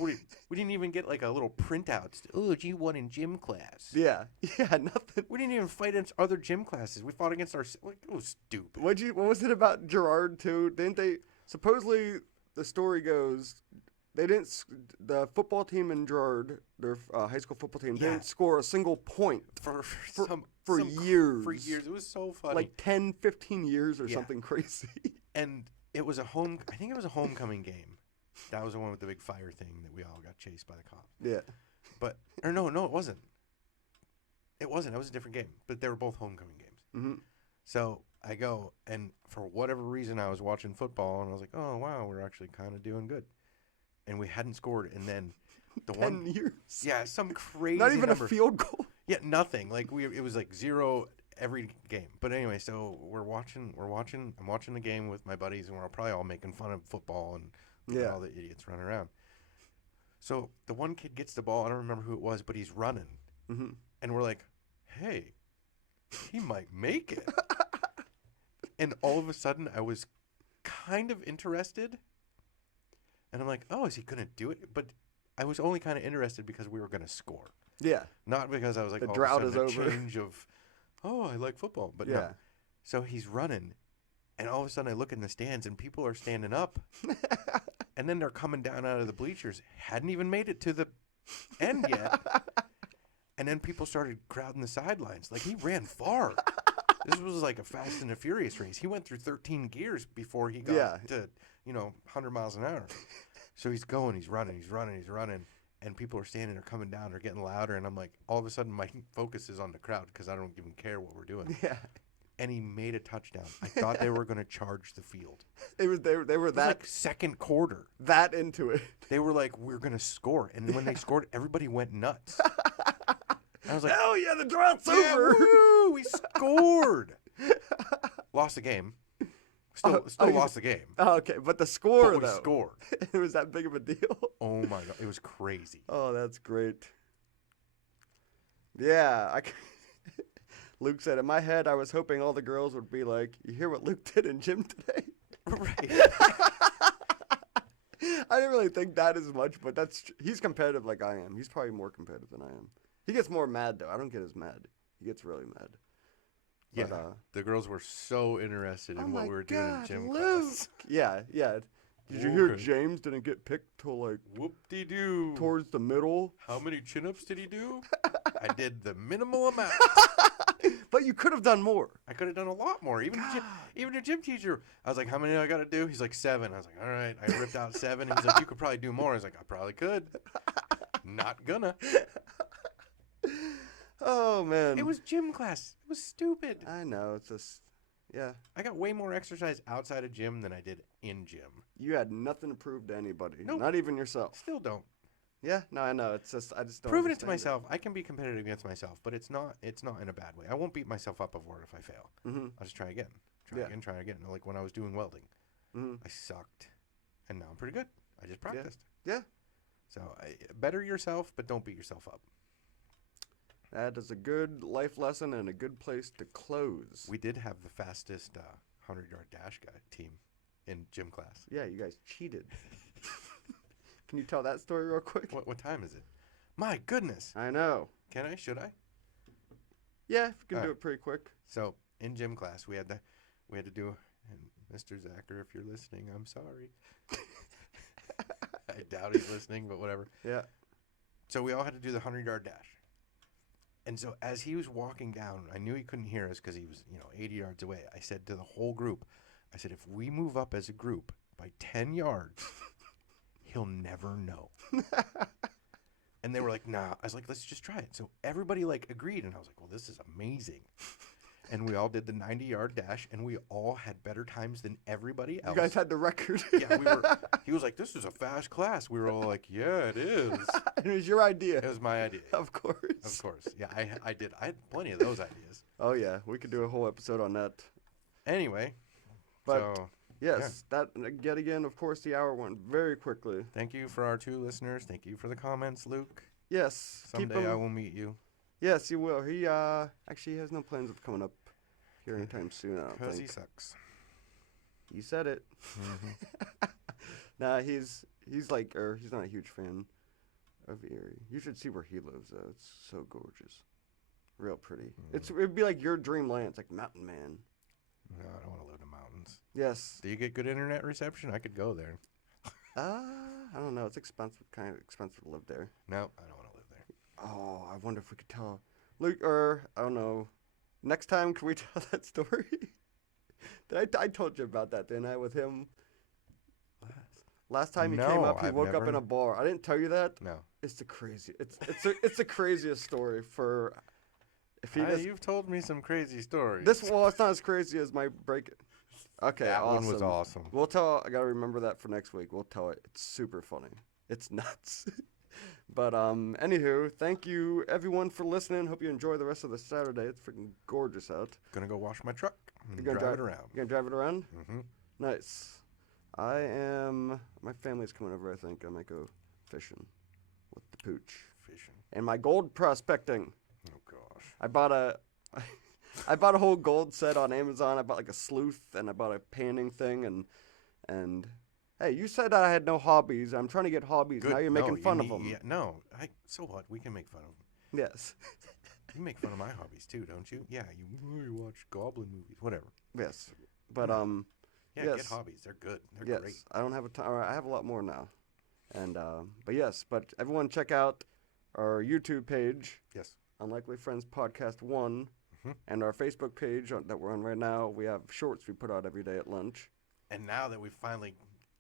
We didn't even get like a little printout. Oh, you won in gym class. Yeah. Yeah. Nothing. We didn't even fight against other gym classes. We fought against our. Like, it was stupid. What was it about Gerard too? Didn't they? Supposedly, the story goes, they didn't. The football team in Gerard, their high school football team, Yeah. didn't score a single point For years. For years, it was so funny. like 10, 15 years or Yeah. something crazy. And it was I think it was a homecoming game. That was the one with the big fire thing that we all got chased by the cops. Yeah. Or no, it wasn't. It wasn't. It was a different game. But they were both homecoming games. Mm-hmm. So I go, and for whatever reason, I was watching football, and I was like, oh, wow, we're actually kind of doing good. And we hadn't scored, and then the 10 years. Yeah, some crazy Not even number. a field goal. Yeah, nothing. Like it was like 0 every game. But anyway, so I'm watching the game with my buddies, and we're probably all making fun of football and Yeah. all the idiots running around. So the one kid gets the ball. I don't remember who it was, but he's running. Mm-hmm. And we're like, hey, he might make it. And all of a sudden, I was kind of interested. And I'm like, oh, is he going to do it? But I was only kind of interested because we were going to score. Yeah. Not because I was like, The all drought of a is sudden over. a change of, oh, I like football. But Yeah. no. So he's running. And all of a sudden, I look in the stands, and people are standing up. And then they're coming down out of the bleachers. Hadn't even made it to the end yet. And then people started crowding the sidelines. Like, he ran far. This was like a Fast and the Furious race. He went through 13 gears before he got to, 100 miles an hour. So he's going, he's running. And people are standing there, coming down, they're getting louder. And I'm like, all of a sudden, my focus is on the crowd because I don't even care what we're doing. Yeah. And he made a touchdown. I thought they were going to charge the field. They were It was that like second quarter. that into it. They were like, we're going to score. And when they scored, everybody went nuts. I was like, Hell yeah, the drought's yeah, over. woo, we scored. Lost the game. Still you- lost the game. Oh, okay, but the score But we though. scored. It was that big of a deal. Oh my God. It was crazy. Oh, that's great. Yeah, Luke said, in my head, I was hoping all the girls would be like, you hear what Luke did in gym today? Right. I didn't really think that as much, but he's competitive like I am. He's probably more competitive than I am. He gets more mad, though. I don't get as mad. He gets really mad. Yeah. But, The girls were so interested oh in what my we were doing in God, gym Luke. class. Yeah. Did you hear Okay. James didn't get picked till like Whoop-de-doo. towards the middle? How many chin-ups did he do? I did the minimal amount. But you could have done more. I could have done a lot more. Even the gym teacher, I was like, how many do I got to do? He's like, 7. I was like, all right. I ripped out 7. He's like, you could probably do more. I was like, I probably could. Not gonna. Oh, man. It was gym class. It was stupid. I know. It's just, yeah. I got way more exercise outside of gym than I did in gym. You had nothing to prove to anybody. Nope. Not even yourself. Still don't. Yeah, no, I know. It's just I just don't Proving it to understand myself, I can be competitive against myself, but it's not in a bad way. I won't beat myself up over it if I fail. Mm-hmm. I'll just try again. Yeah. Try again. Like when I was doing welding, Mm-hmm. I sucked, and now I'm pretty good. I just practiced. Yeah. So better yourself, but don't beat yourself up. That is a good life lesson and a good place to close. We did have the fastest 100-yard dash guy team in gym class. Yeah, you guys cheated. Can you tell that story real quick? What time is it? My goodness. I know. Can I? Should I? Yeah, if you can All do right. it pretty quick. So in gym class, we had to do. And Mr. Zacher, if you're listening, I'm sorry. I doubt he's listening, but whatever. Yeah. So we all had to do the 100-yard dash. And so as he was walking down, I knew he couldn't hear us because he was, 80 yards away. I said to the whole group, I said, if we move up as a group by 10 yards, he'll never know. And they were like, nah. I was like, let's just try it. So everybody agreed. And I was like, well, this is amazing. and we all did the 90-yard dash, and we all had better times than everybody else. You guys had the record. Yeah, he was like, "This is a fast class." We were all like, "Yeah, it is." It was your idea. It was my idea. Of course. Of course. Yeah, I did. I had plenty of those ideas. Oh yeah, we could do a whole episode on that. Anyway, But so yes, that yet again, of course, the hour went very quickly. thank you for our 2 listeners. Thank you for the comments, Luke. Yes. keep Someday I him- will meet you. Yes, you will. He actually has no plans of coming up here anytime soon. I don't Because think. he sucks. You said it. Mhm. Nah, he's like, he's not a huge fan of Erie. You should see where he lives though. It's so gorgeous, real pretty. It'd be like your dream land. It's like Mountain Man. No, I don't want to live in the mountains. Yes. Do you get good internet reception? I could go there. I don't know. It's expensive, kind of expensive to live there. No, I don't want to live there. Oh, I wonder if we could tell Luke, or I don't know. Next time, can we tell that story? I told you about that, didn't I, with him? Last time he came No, up, he I've woke up in never- a bar. I didn't tell you that. No. It's the crazy. It's the craziest story for. If he does, You've told me some crazy stories. it's not as crazy as my break. Okay, that awesome. one was awesome. We'll tell. I gotta remember that for next week. We'll tell it. It's super funny. It's nuts. But anywho, thank you everyone for listening. Hope you enjoy the rest of the Saturday. It's freaking gorgeous out. Gonna go wash my truck and You're gonna drive it around. You gonna drive it around? Mm-hmm. Nice. I am. My family's coming over. I think I might go fishing with the pooch Fishing. and my gold prospecting. Oh gosh. I bought a. I bought a whole gold set on Amazon. I bought like a sleuth and I bought a panning thing and. Hey, you said I had no hobbies. I'm trying to get hobbies. Good. Now you're No, making you fun of need- them. Yeah, no. So what? We can make fun of them. Yes. You make fun of my hobbies too, don't you? Yeah. You watch goblin movies, whatever. Yes. But Yeah. Get Yes. hobbies. They're good. They're yes, great. I don't have a ton. I have a lot more now, and but yes, but everyone check out our YouTube page, Yes. Unlikely Friends Podcast 1, Mhm. and our Facebook page that we're on right now. We have shorts we put out every day at lunch. And now that we finally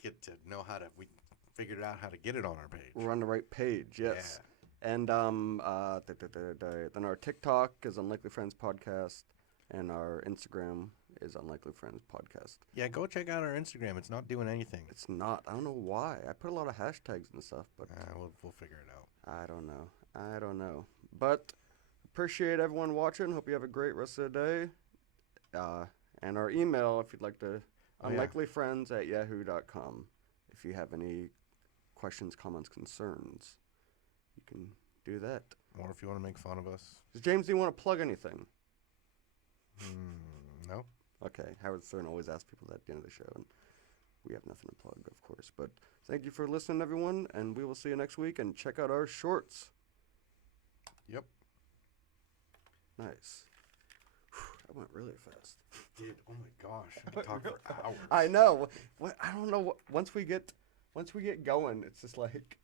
get to know we figured out how to get it on our page. We're on the right page, yes. And then our TikTok is Unlikely Friends Podcast, and our Instagram is Unlikely Friends Podcast. Yeah. Go check out our Instagram. It's not doing anything. It's not. I don't know why. I put a lot of hashtags and stuff, but We'll figure it out. I don't know. But appreciate everyone watching. Hope you have a great rest of the day. And our email, if you'd like to, Oh, yeah. unlikelyfriends@yahoo.com. If you have any questions, comments, concerns, you can do that. Or if you want to make fun of us. Does James, do you want to plug anything? No. Okay, Howard Stern always asks people that at the end of the show, and we have nothing to plug, of course. But thank you for listening, everyone, and we will see you next week. And check out our shorts. Yep. Nice. That went really fast. Dude, oh my gosh. I could talk for hours. I know. What I don't know. Once we get going, it's just like